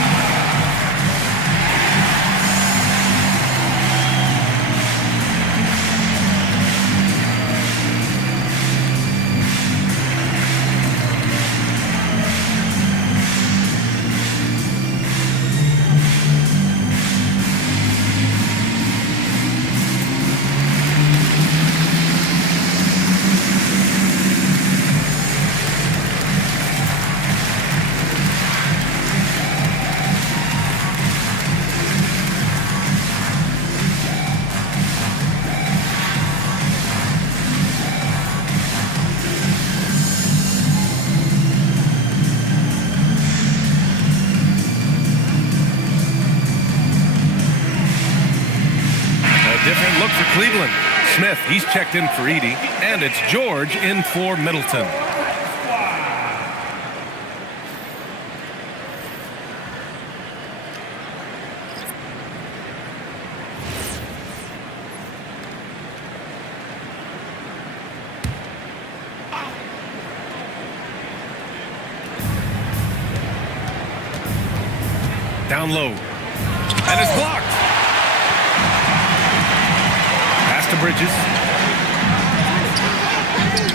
Different look for Cleveland. Smith, he's checked in for Edey, and it's George in for Middleton. Down low, and it's blocked. To Bridges.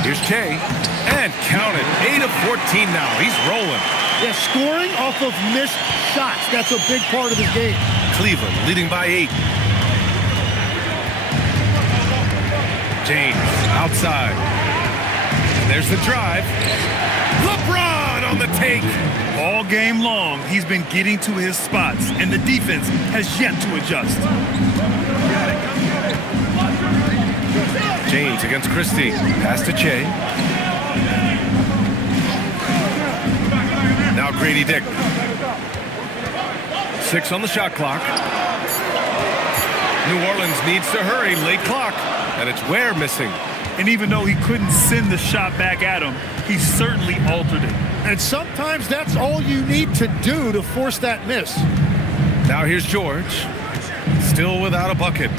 Here's Che. And count it. 8 of 14 now. He's rolling. Yeah, scoring off of missed shots. That's a big part of the game. Cleveland leading by 8. James outside. And there's the drive. LeBron on the take. All game long, he's been getting to his spots, and the defense has yet to adjust. James against Christie. Pass to Che. Now Grady Dick. 6 on the shot clock. New Orleans needs to hurry. Late clock. And it's Ware missing. And even though he couldn't send the shot back at him, he certainly altered it. And sometimes that's all you need to do to force that miss. Now here's George. Still without a bucket.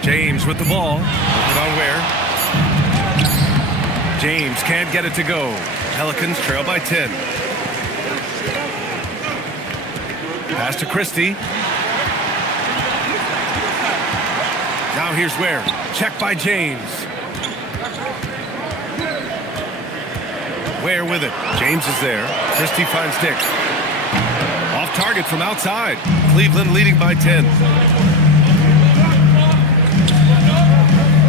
James with the ball. Put on Ware. James can't get it to go. Pelicans trail by 10. Pass to Christie. Now here's Ware. Check by James. Ware with it. James is there. Christie finds Dick. Off target from outside. Cleveland leading by 10.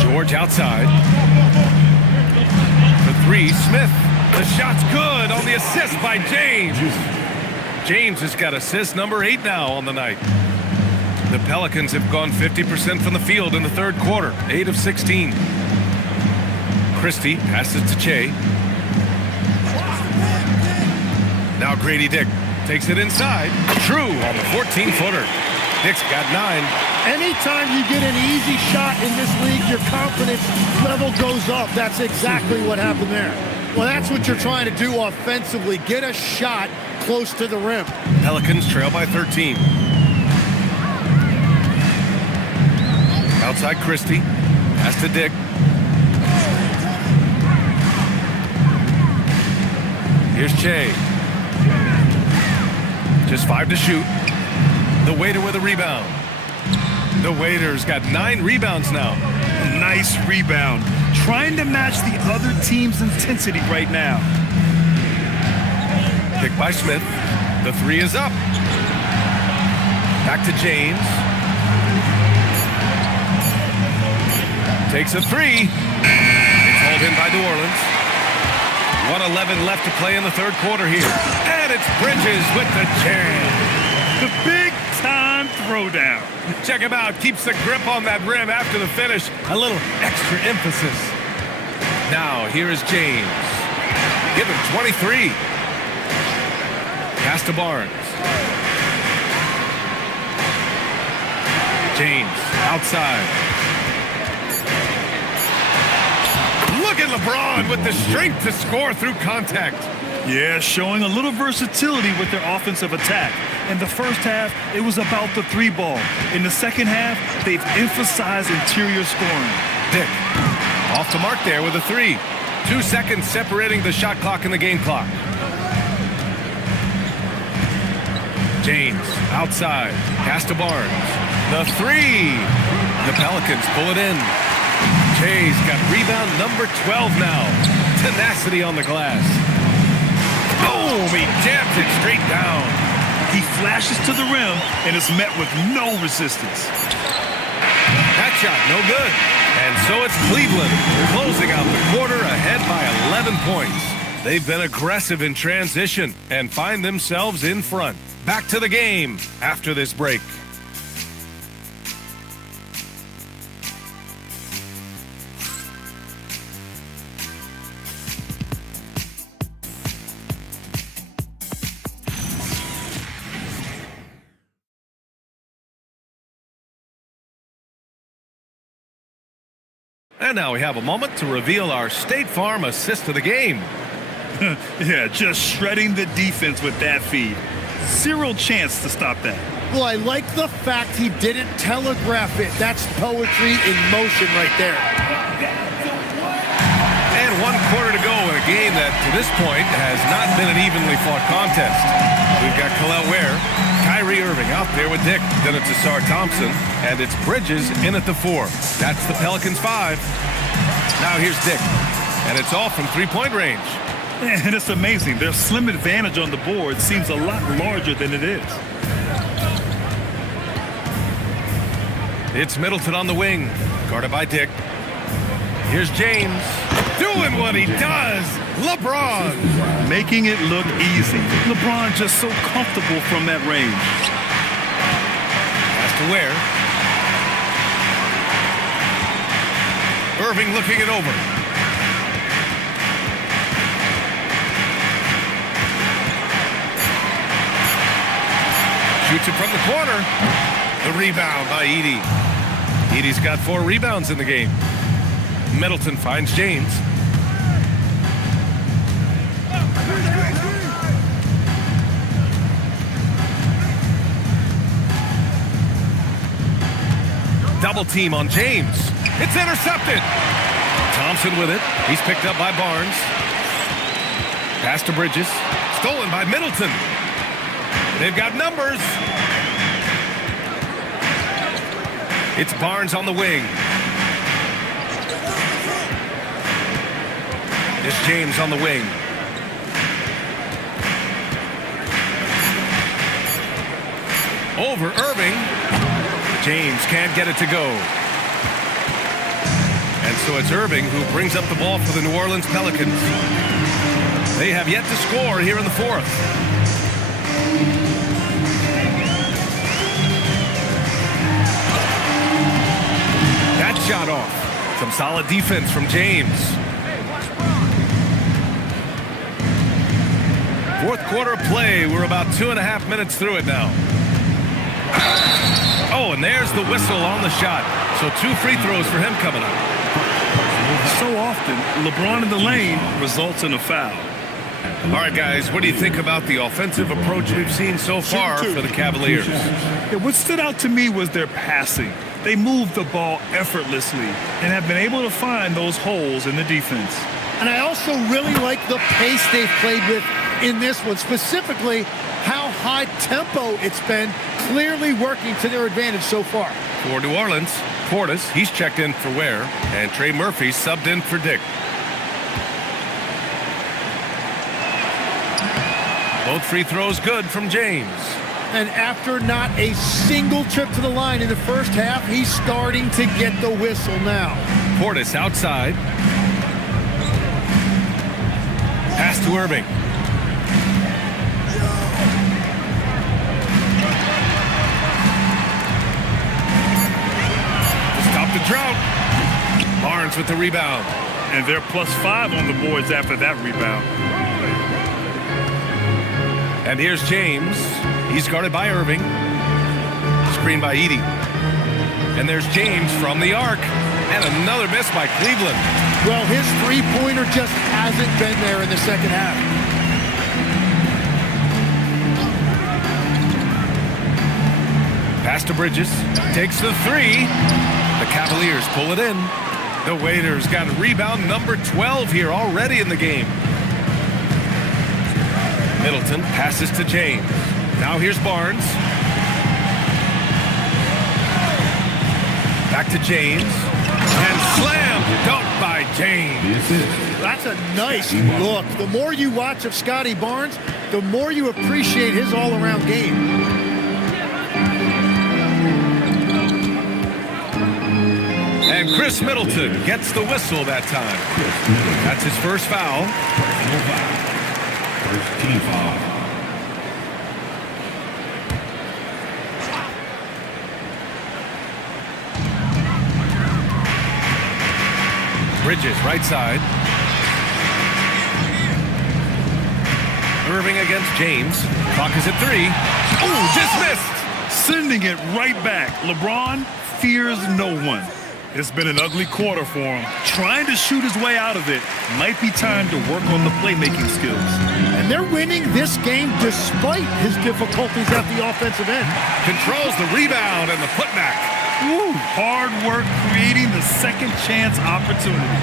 George outside. For 3, Smith. The shot's good on the assist by James. James has got assist number 8 now on the night. The Pelicans have gone 50% from the field in the third quarter. 8 of 16. Christie passes to Che. Now Grady Dick takes it inside. True on the 14-footer. Dick's got 9. Anytime you get an easy shot in this league, your confidence level goes up. That's exactly what happened there. Well, that's what you're trying to do offensively. Get a shot close to the rim. Pelicans trail by 13. Outside Christie. Pass to Dick. Here's Che. Just 5 to shoot. The Waiter with a rebound. The Waiter's got 9 rebounds now. Nice rebound. Trying to match the other team's intensity right now. Pick by Smith. The 3 is up. Back to James. Takes a 3. It's hauled in by New Orleans. 1:11 left to play in the third quarter here. And it's Bridges with the jam. The big-time throwdown. Check him out. Keeps the grip on that rim after the finish. A little extra emphasis. Now, here is James. Give him 23. Pass to Barnes. James, outside. Look at LeBron with the strength to score through contact. Yeah, showing a little versatility with their offensive attack. In the first half, it was about the 3 ball. In the second half, they've emphasized interior scoring. Dick, off the mark there with a 3. 2 seconds separating the shot clock and the game clock. James, outside. Pass to Barnes. The 3. The Pelicans pull it in. Che's got rebound number 12 now. Tenacity on the glass. Boom! He jams it straight down. He flashes to the rim and is met with no resistance. That shot, no good. And so it's Cleveland closing out the quarter ahead by 11 points. They've been aggressive in transition and find themselves in front. Back to the game after this break. And now we have a moment to reveal our State Farm assist of the game. Yeah, just shredding the defense with that feed. 0 chance to stop that. Well, I like the fact he didn't telegraph it. That's poetry in motion right there. And 1 quarter to go in a game that, to this point, has not been an evenly fought contest. We've got Khalil Ware, Kyrie Irving out there with Dick. Then it's Asar Thompson, and it's Bridges in at the 4. That's the Pelicans 5. Now here's Dick, and it's all from 3-point range. And it's amazing. Their slim advantage on the board seems a lot larger than it is. It's Middleton on the wing, guarded by Dick. Here's James, doing what he does. LeBron. Making it look easy. LeBron just so comfortable from that range. Pass to Ware. Irving looking it over. Shoots it from the corner. The rebound by Edey. Edey's got 4 rebounds in the game. Middleton finds James. Double team on James. It's intercepted. Thompson with it. He's picked up by Barnes. Pass to Bridges. Stolen by Middleton. They've got numbers. It's Barnes on the wing. It's James on the wing. Over Irving. James can't get it to go. And so it's Irving who brings up the ball for the New Orleans Pelicans. They have yet to score here in the 4th. That shot off. Some solid defense from James. 4th quarter play. We're about 2.5 minutes through it now. Oh, and there's the whistle on the shot. So 2 free throws for him coming up. So often, LeBron in the lane results in a foul. All right, guys, what do you think about the offensive approach we've seen so far for the Cavaliers? Yeah, what stood out to me was their passing. They moved the ball effortlessly and have been able to find those holes in the defense. And I also really like the pace they've played with in this one, specifically how high tempo it's been, clearly working to their advantage so far. For New Orleans, Portis, he's checked in for Ware, and Trey Murphy subbed in for Dick. Both free throws good from James. And after not a single trip to the line in the first half, he's starting to get the whistle now. Portis outside. Pass to Irving. To stop the drought. Barnes with the rebound. And they're +5 on the boards after that rebound. And here's James. He's guarded by Irving. Screen by Edey. And there's James from the arc. And another miss by Cleveland. Well, his three-pointer just hasn't been there in the second half. Pass to Bridges. Takes the 3. The Cavaliers pull it in. The Waiters got rebound number 12 here already in the game. Middleton passes to James. Now here's Barnes. Back to James. And slam dunk by James. That's a nice look. The more you watch of Scotty Barnes, the more you appreciate his all-around game. And Chris Middleton gets the whistle that time. That's his first foul. First team foul. Bridges, right side. Irving against James. Clock is at 3. Ooh, dismissed! Sending it right back. LeBron fears no one. It's been an ugly quarter for him. Trying to shoot his way out of it might be time to work on the playmaking skills. And they're winning this game despite his difficulties at the offensive end. Controls the rebound and the putback. Woo, hard work creating the second chance opportunity.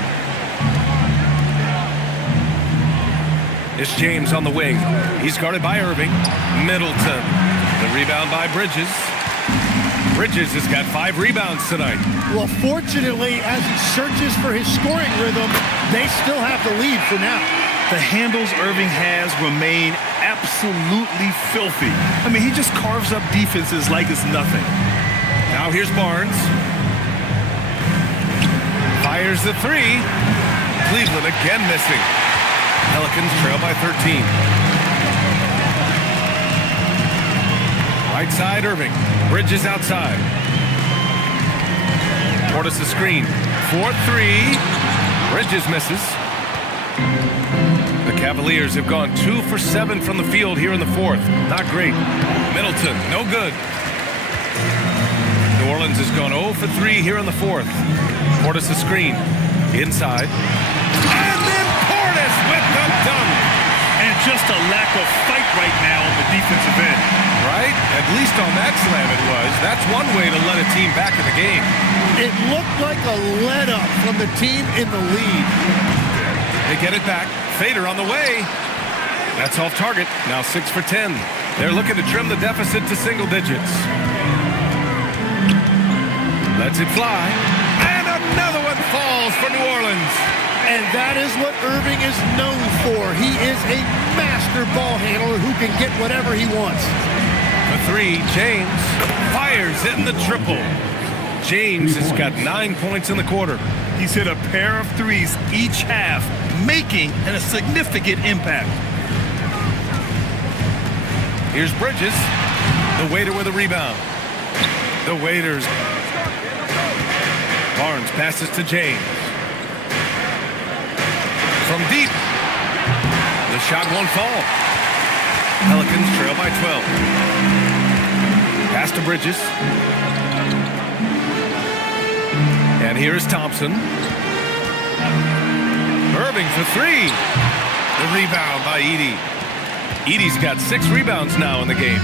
It's James on the wing. He's guarded by Irving. Middleton. The rebound by Bridges. Bridges has got 5 rebounds tonight. Well, fortunately, as he searches for his scoring rhythm, they still have the lead for now. The handles Irving has remain absolutely filthy. I mean, he just carves up defenses like it's nothing. Now here's Barnes. Fires the 3. Cleveland again missing. Pelicans trail by 13. Right side, Irving. Bridges outside. Portis the screen. 4-3. Bridges misses. The Cavaliers have gone 2 for 7 from the field here in the fourth. Not great. Middleton, no good. New Orleans has gone 0 for 3 here in the fourth. Portis the screen. Inside. And then Portis with the dunk. And just a lack of fight right now on the defensive end. Right? At least on that slam it was. That's one way to let a team back in the game. It looked like a let-up from the team in the lead. They get it back. Fader on the way. That's off target. Now 6 for 10. They're looking to trim the deficit to single digits. Lets it fly. And another one falls for New Orleans. And that is what Irving is known for. He is a master ball handler who can get whatever he wants. For 3, James fires in the triple. James has got 9 points in the quarter. He's hit a pair of threes each half, making a significant impact. Here's Bridges. The Waiter with a rebound. The Waiters. Barnes passes to James. From deep. The shot won't fall. Pelicans trail by 12. Pass to Bridges. And here's Thompson. Irving for three. The rebound by Edey. Edey's got 6 rebounds now in the game.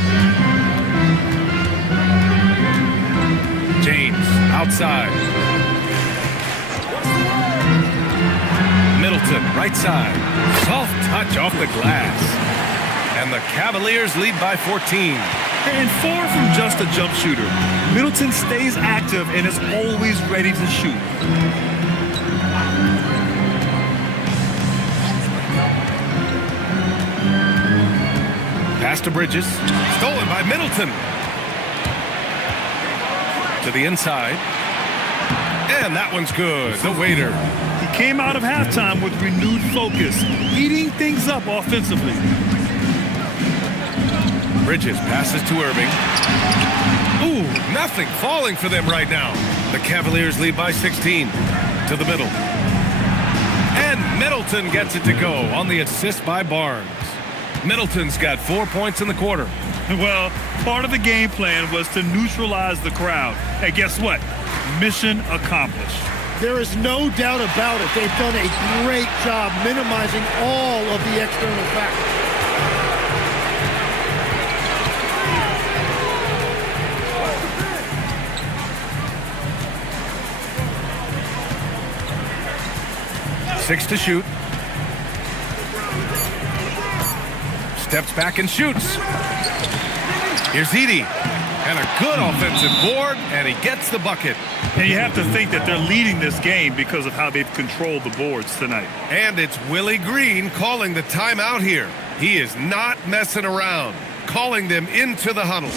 James outside. Middleton right side. Soft touch off the glass. And the Cavaliers lead by 14. And far from just a jump shooter, Middleton stays active and is always ready to shoot. Pass to Bridges. Stolen by Middleton. To the inside. And that one's good. The waiter. He came out of halftime with renewed focus, eating things up offensively. Bridges passes to Irving. Ooh, nothing falling for them right now. The Cavaliers lead by 16. To the middle. And Middleton gets it to go on the assist by Barnes. Middleton's got 4 points in the quarter. Well, part of the game plan was to neutralize the crowd. And guess what? Mission accomplished. There is no doubt about it. They've done a great job minimizing all of the external factors. Six to shoot. Steps back and shoots. Here's Edey. And a good offensive board, and he gets the bucket. And you have to think that they're leading this game because of how they've controlled the boards tonight. And it's Willie Green calling the timeout here. He is not messing around, calling them into the huddle.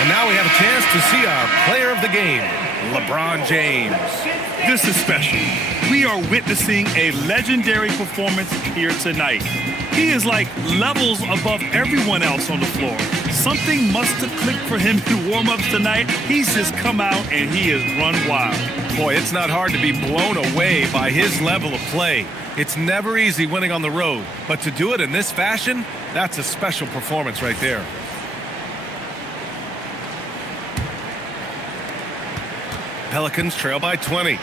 And now we have a chance to see our player of the game, LeBron James. This is special. We are witnessing a legendary performance here tonight. He is like levels above everyone else on the floor. Something must have clicked for him in warm-ups tonight. He's just come out and he has run wild. Boy, it's not hard to be blown away by his level of play. It's never easy winning on the road, but to do it in this fashion, that's a special performance right there. Pelicans trail by 20.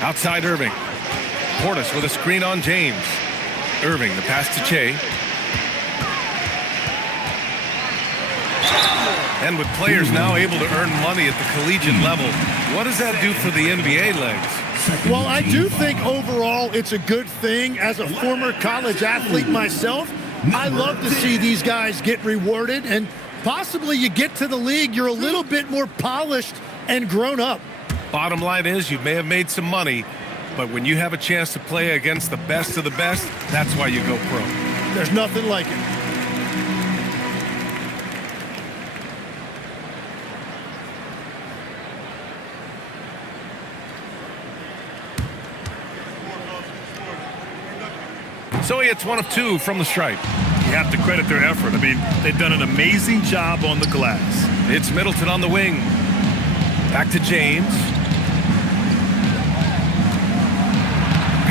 Outside Irving. Portis with a screen on James. Irving, the pass to Che. And with players now able to earn money at the collegiate level, what does that do for the NBA legs? Well, I do think overall it's a good thing. As a former college athlete myself, I love to see these guys get rewarded, and possibly you get to the league, you're a little bit more polished and grown up. Bottom line is you may have made some money, but when you have a chance to play against the best of the best, that's why you go pro. There's nothing like it. So he hits one of two from the stripe. You have to credit their effort. I mean, they've done an amazing job on the glass. It's Middleton on the wing. Back to James.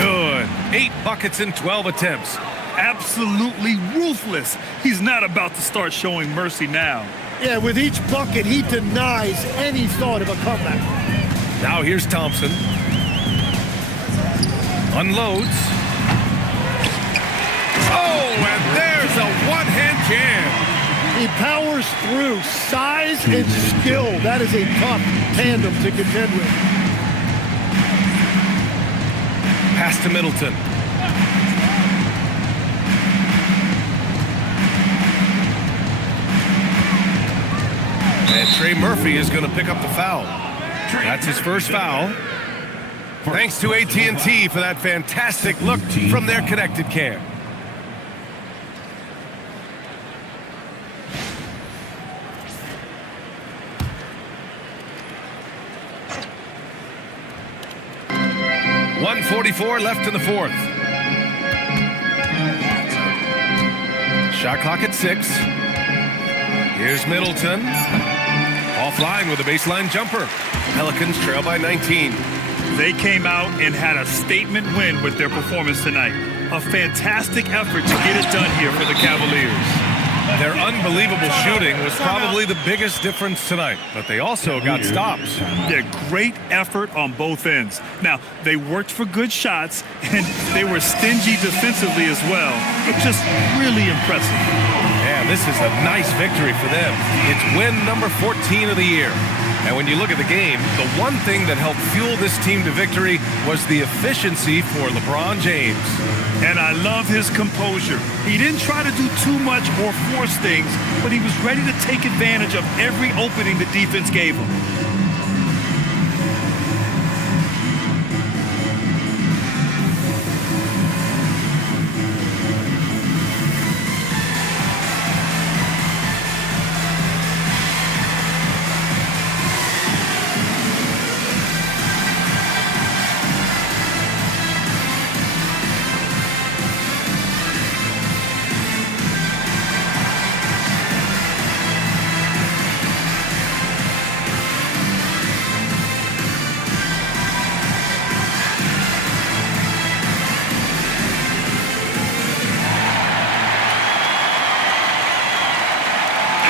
Good. 8 buckets in 12 attempts. Absolutely ruthless. He's not about to start showing mercy now. Yeah, with each bucket, he denies any thought of a comeback. Now here's Thompson. Unloads. Oh, and there's a one-hand jam. He powers through. Size and skill. That is a tough tandem to contend with. Pass to Middleton. And Trey Murphy is going to pick up the foul. That's his first foul. Thanks to AT&T for that fantastic look from their connected cam. .144 left in the fourth. Shot clock at 6. Here's Middleton. Offline with a baseline jumper. Pelicans trail by 19. They came out and had a statement win with their performance tonight. A fantastic effort to get it done here for the Cavaliers. Their unbelievable shooting was probably the biggest difference tonight, but they also got stops. Yeah, great effort on both ends. Now, they worked for good shots, and they were stingy defensively as well. Just really impressive. Yeah, this is a nice victory for them. It's win number 14 of the year. And when you look at the game, the one thing that helped fuel this team to victory was the efficiency for LeBron James. And I love his composure. He didn't try to do too much or force things, but he was ready to take advantage of every opening the defense gave him.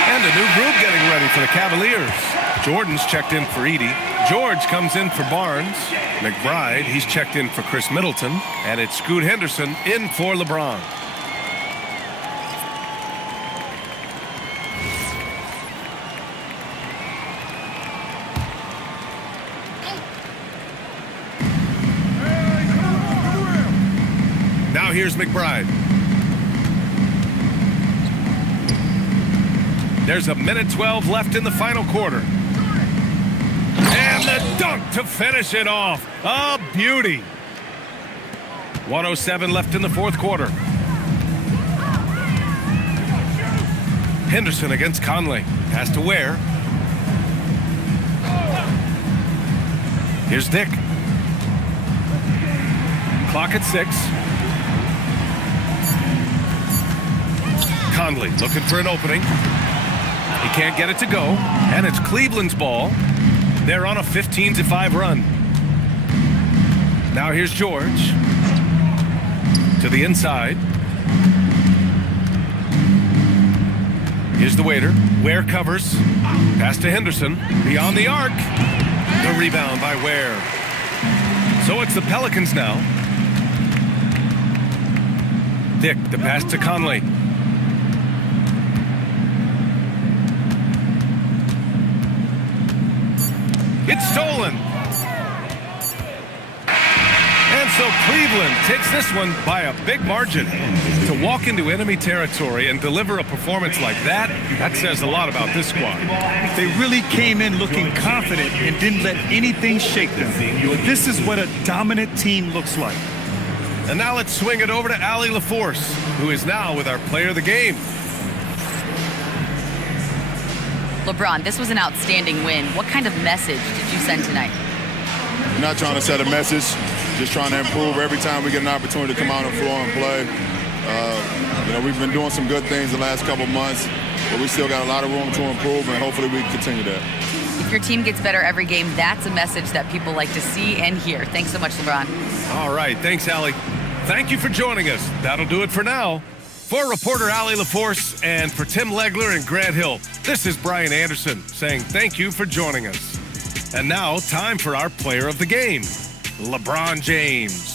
And a new group getting ready for the Cavaliers. Jordan's checked in for Edie. George comes in for Barnes. McBride, he's checked in for Chris Middleton. And it's Scoot Henderson in for LeBron. Now here's McBride. There's a minute 12 left in the final quarter. And the dunk to finish it off. A beauty. 1:07 left in the fourth quarter. Henderson against Conley. Has to Ware. Here's Dick. Clock at 6. Conley looking for an opening. He can't get it to go, and it's Cleveland's ball. They're on a 15-5 run. Now here's George. To the inside. Here's the waiter. Ware covers. Pass to Henderson. Beyond the arc. The rebound by Ware. So it's the Pelicans now. Dick, the pass to Conley. It's stolen. And so Cleveland takes this one by a big margin. To walk into enemy territory and deliver a performance like that, that says a lot about this squad. They really came in looking confident and didn't let anything shake them. This is what a dominant team looks like. And now let's swing it over to Allie LaForce, who is now with our player of the game. LeBron, this was an outstanding win. What kind of message did you send tonight? I'm not trying to set a message, just trying to improve every time we get an opportunity to come out on the floor and play. We've been doing some good things the last couple months, but we still got a lot of room to improve, and hopefully we can continue that. If your team gets better every game, that's a message that people like to see and hear. Thanks so much, LeBron. All right, thanks, Allie. Thank you for joining us. That'll do it for now. For reporter Allie LaForce and for Tim Legler and Grant Hill, this is Brian Anderson saying thank you for joining us. And now, time for our player of the game, LeBron James.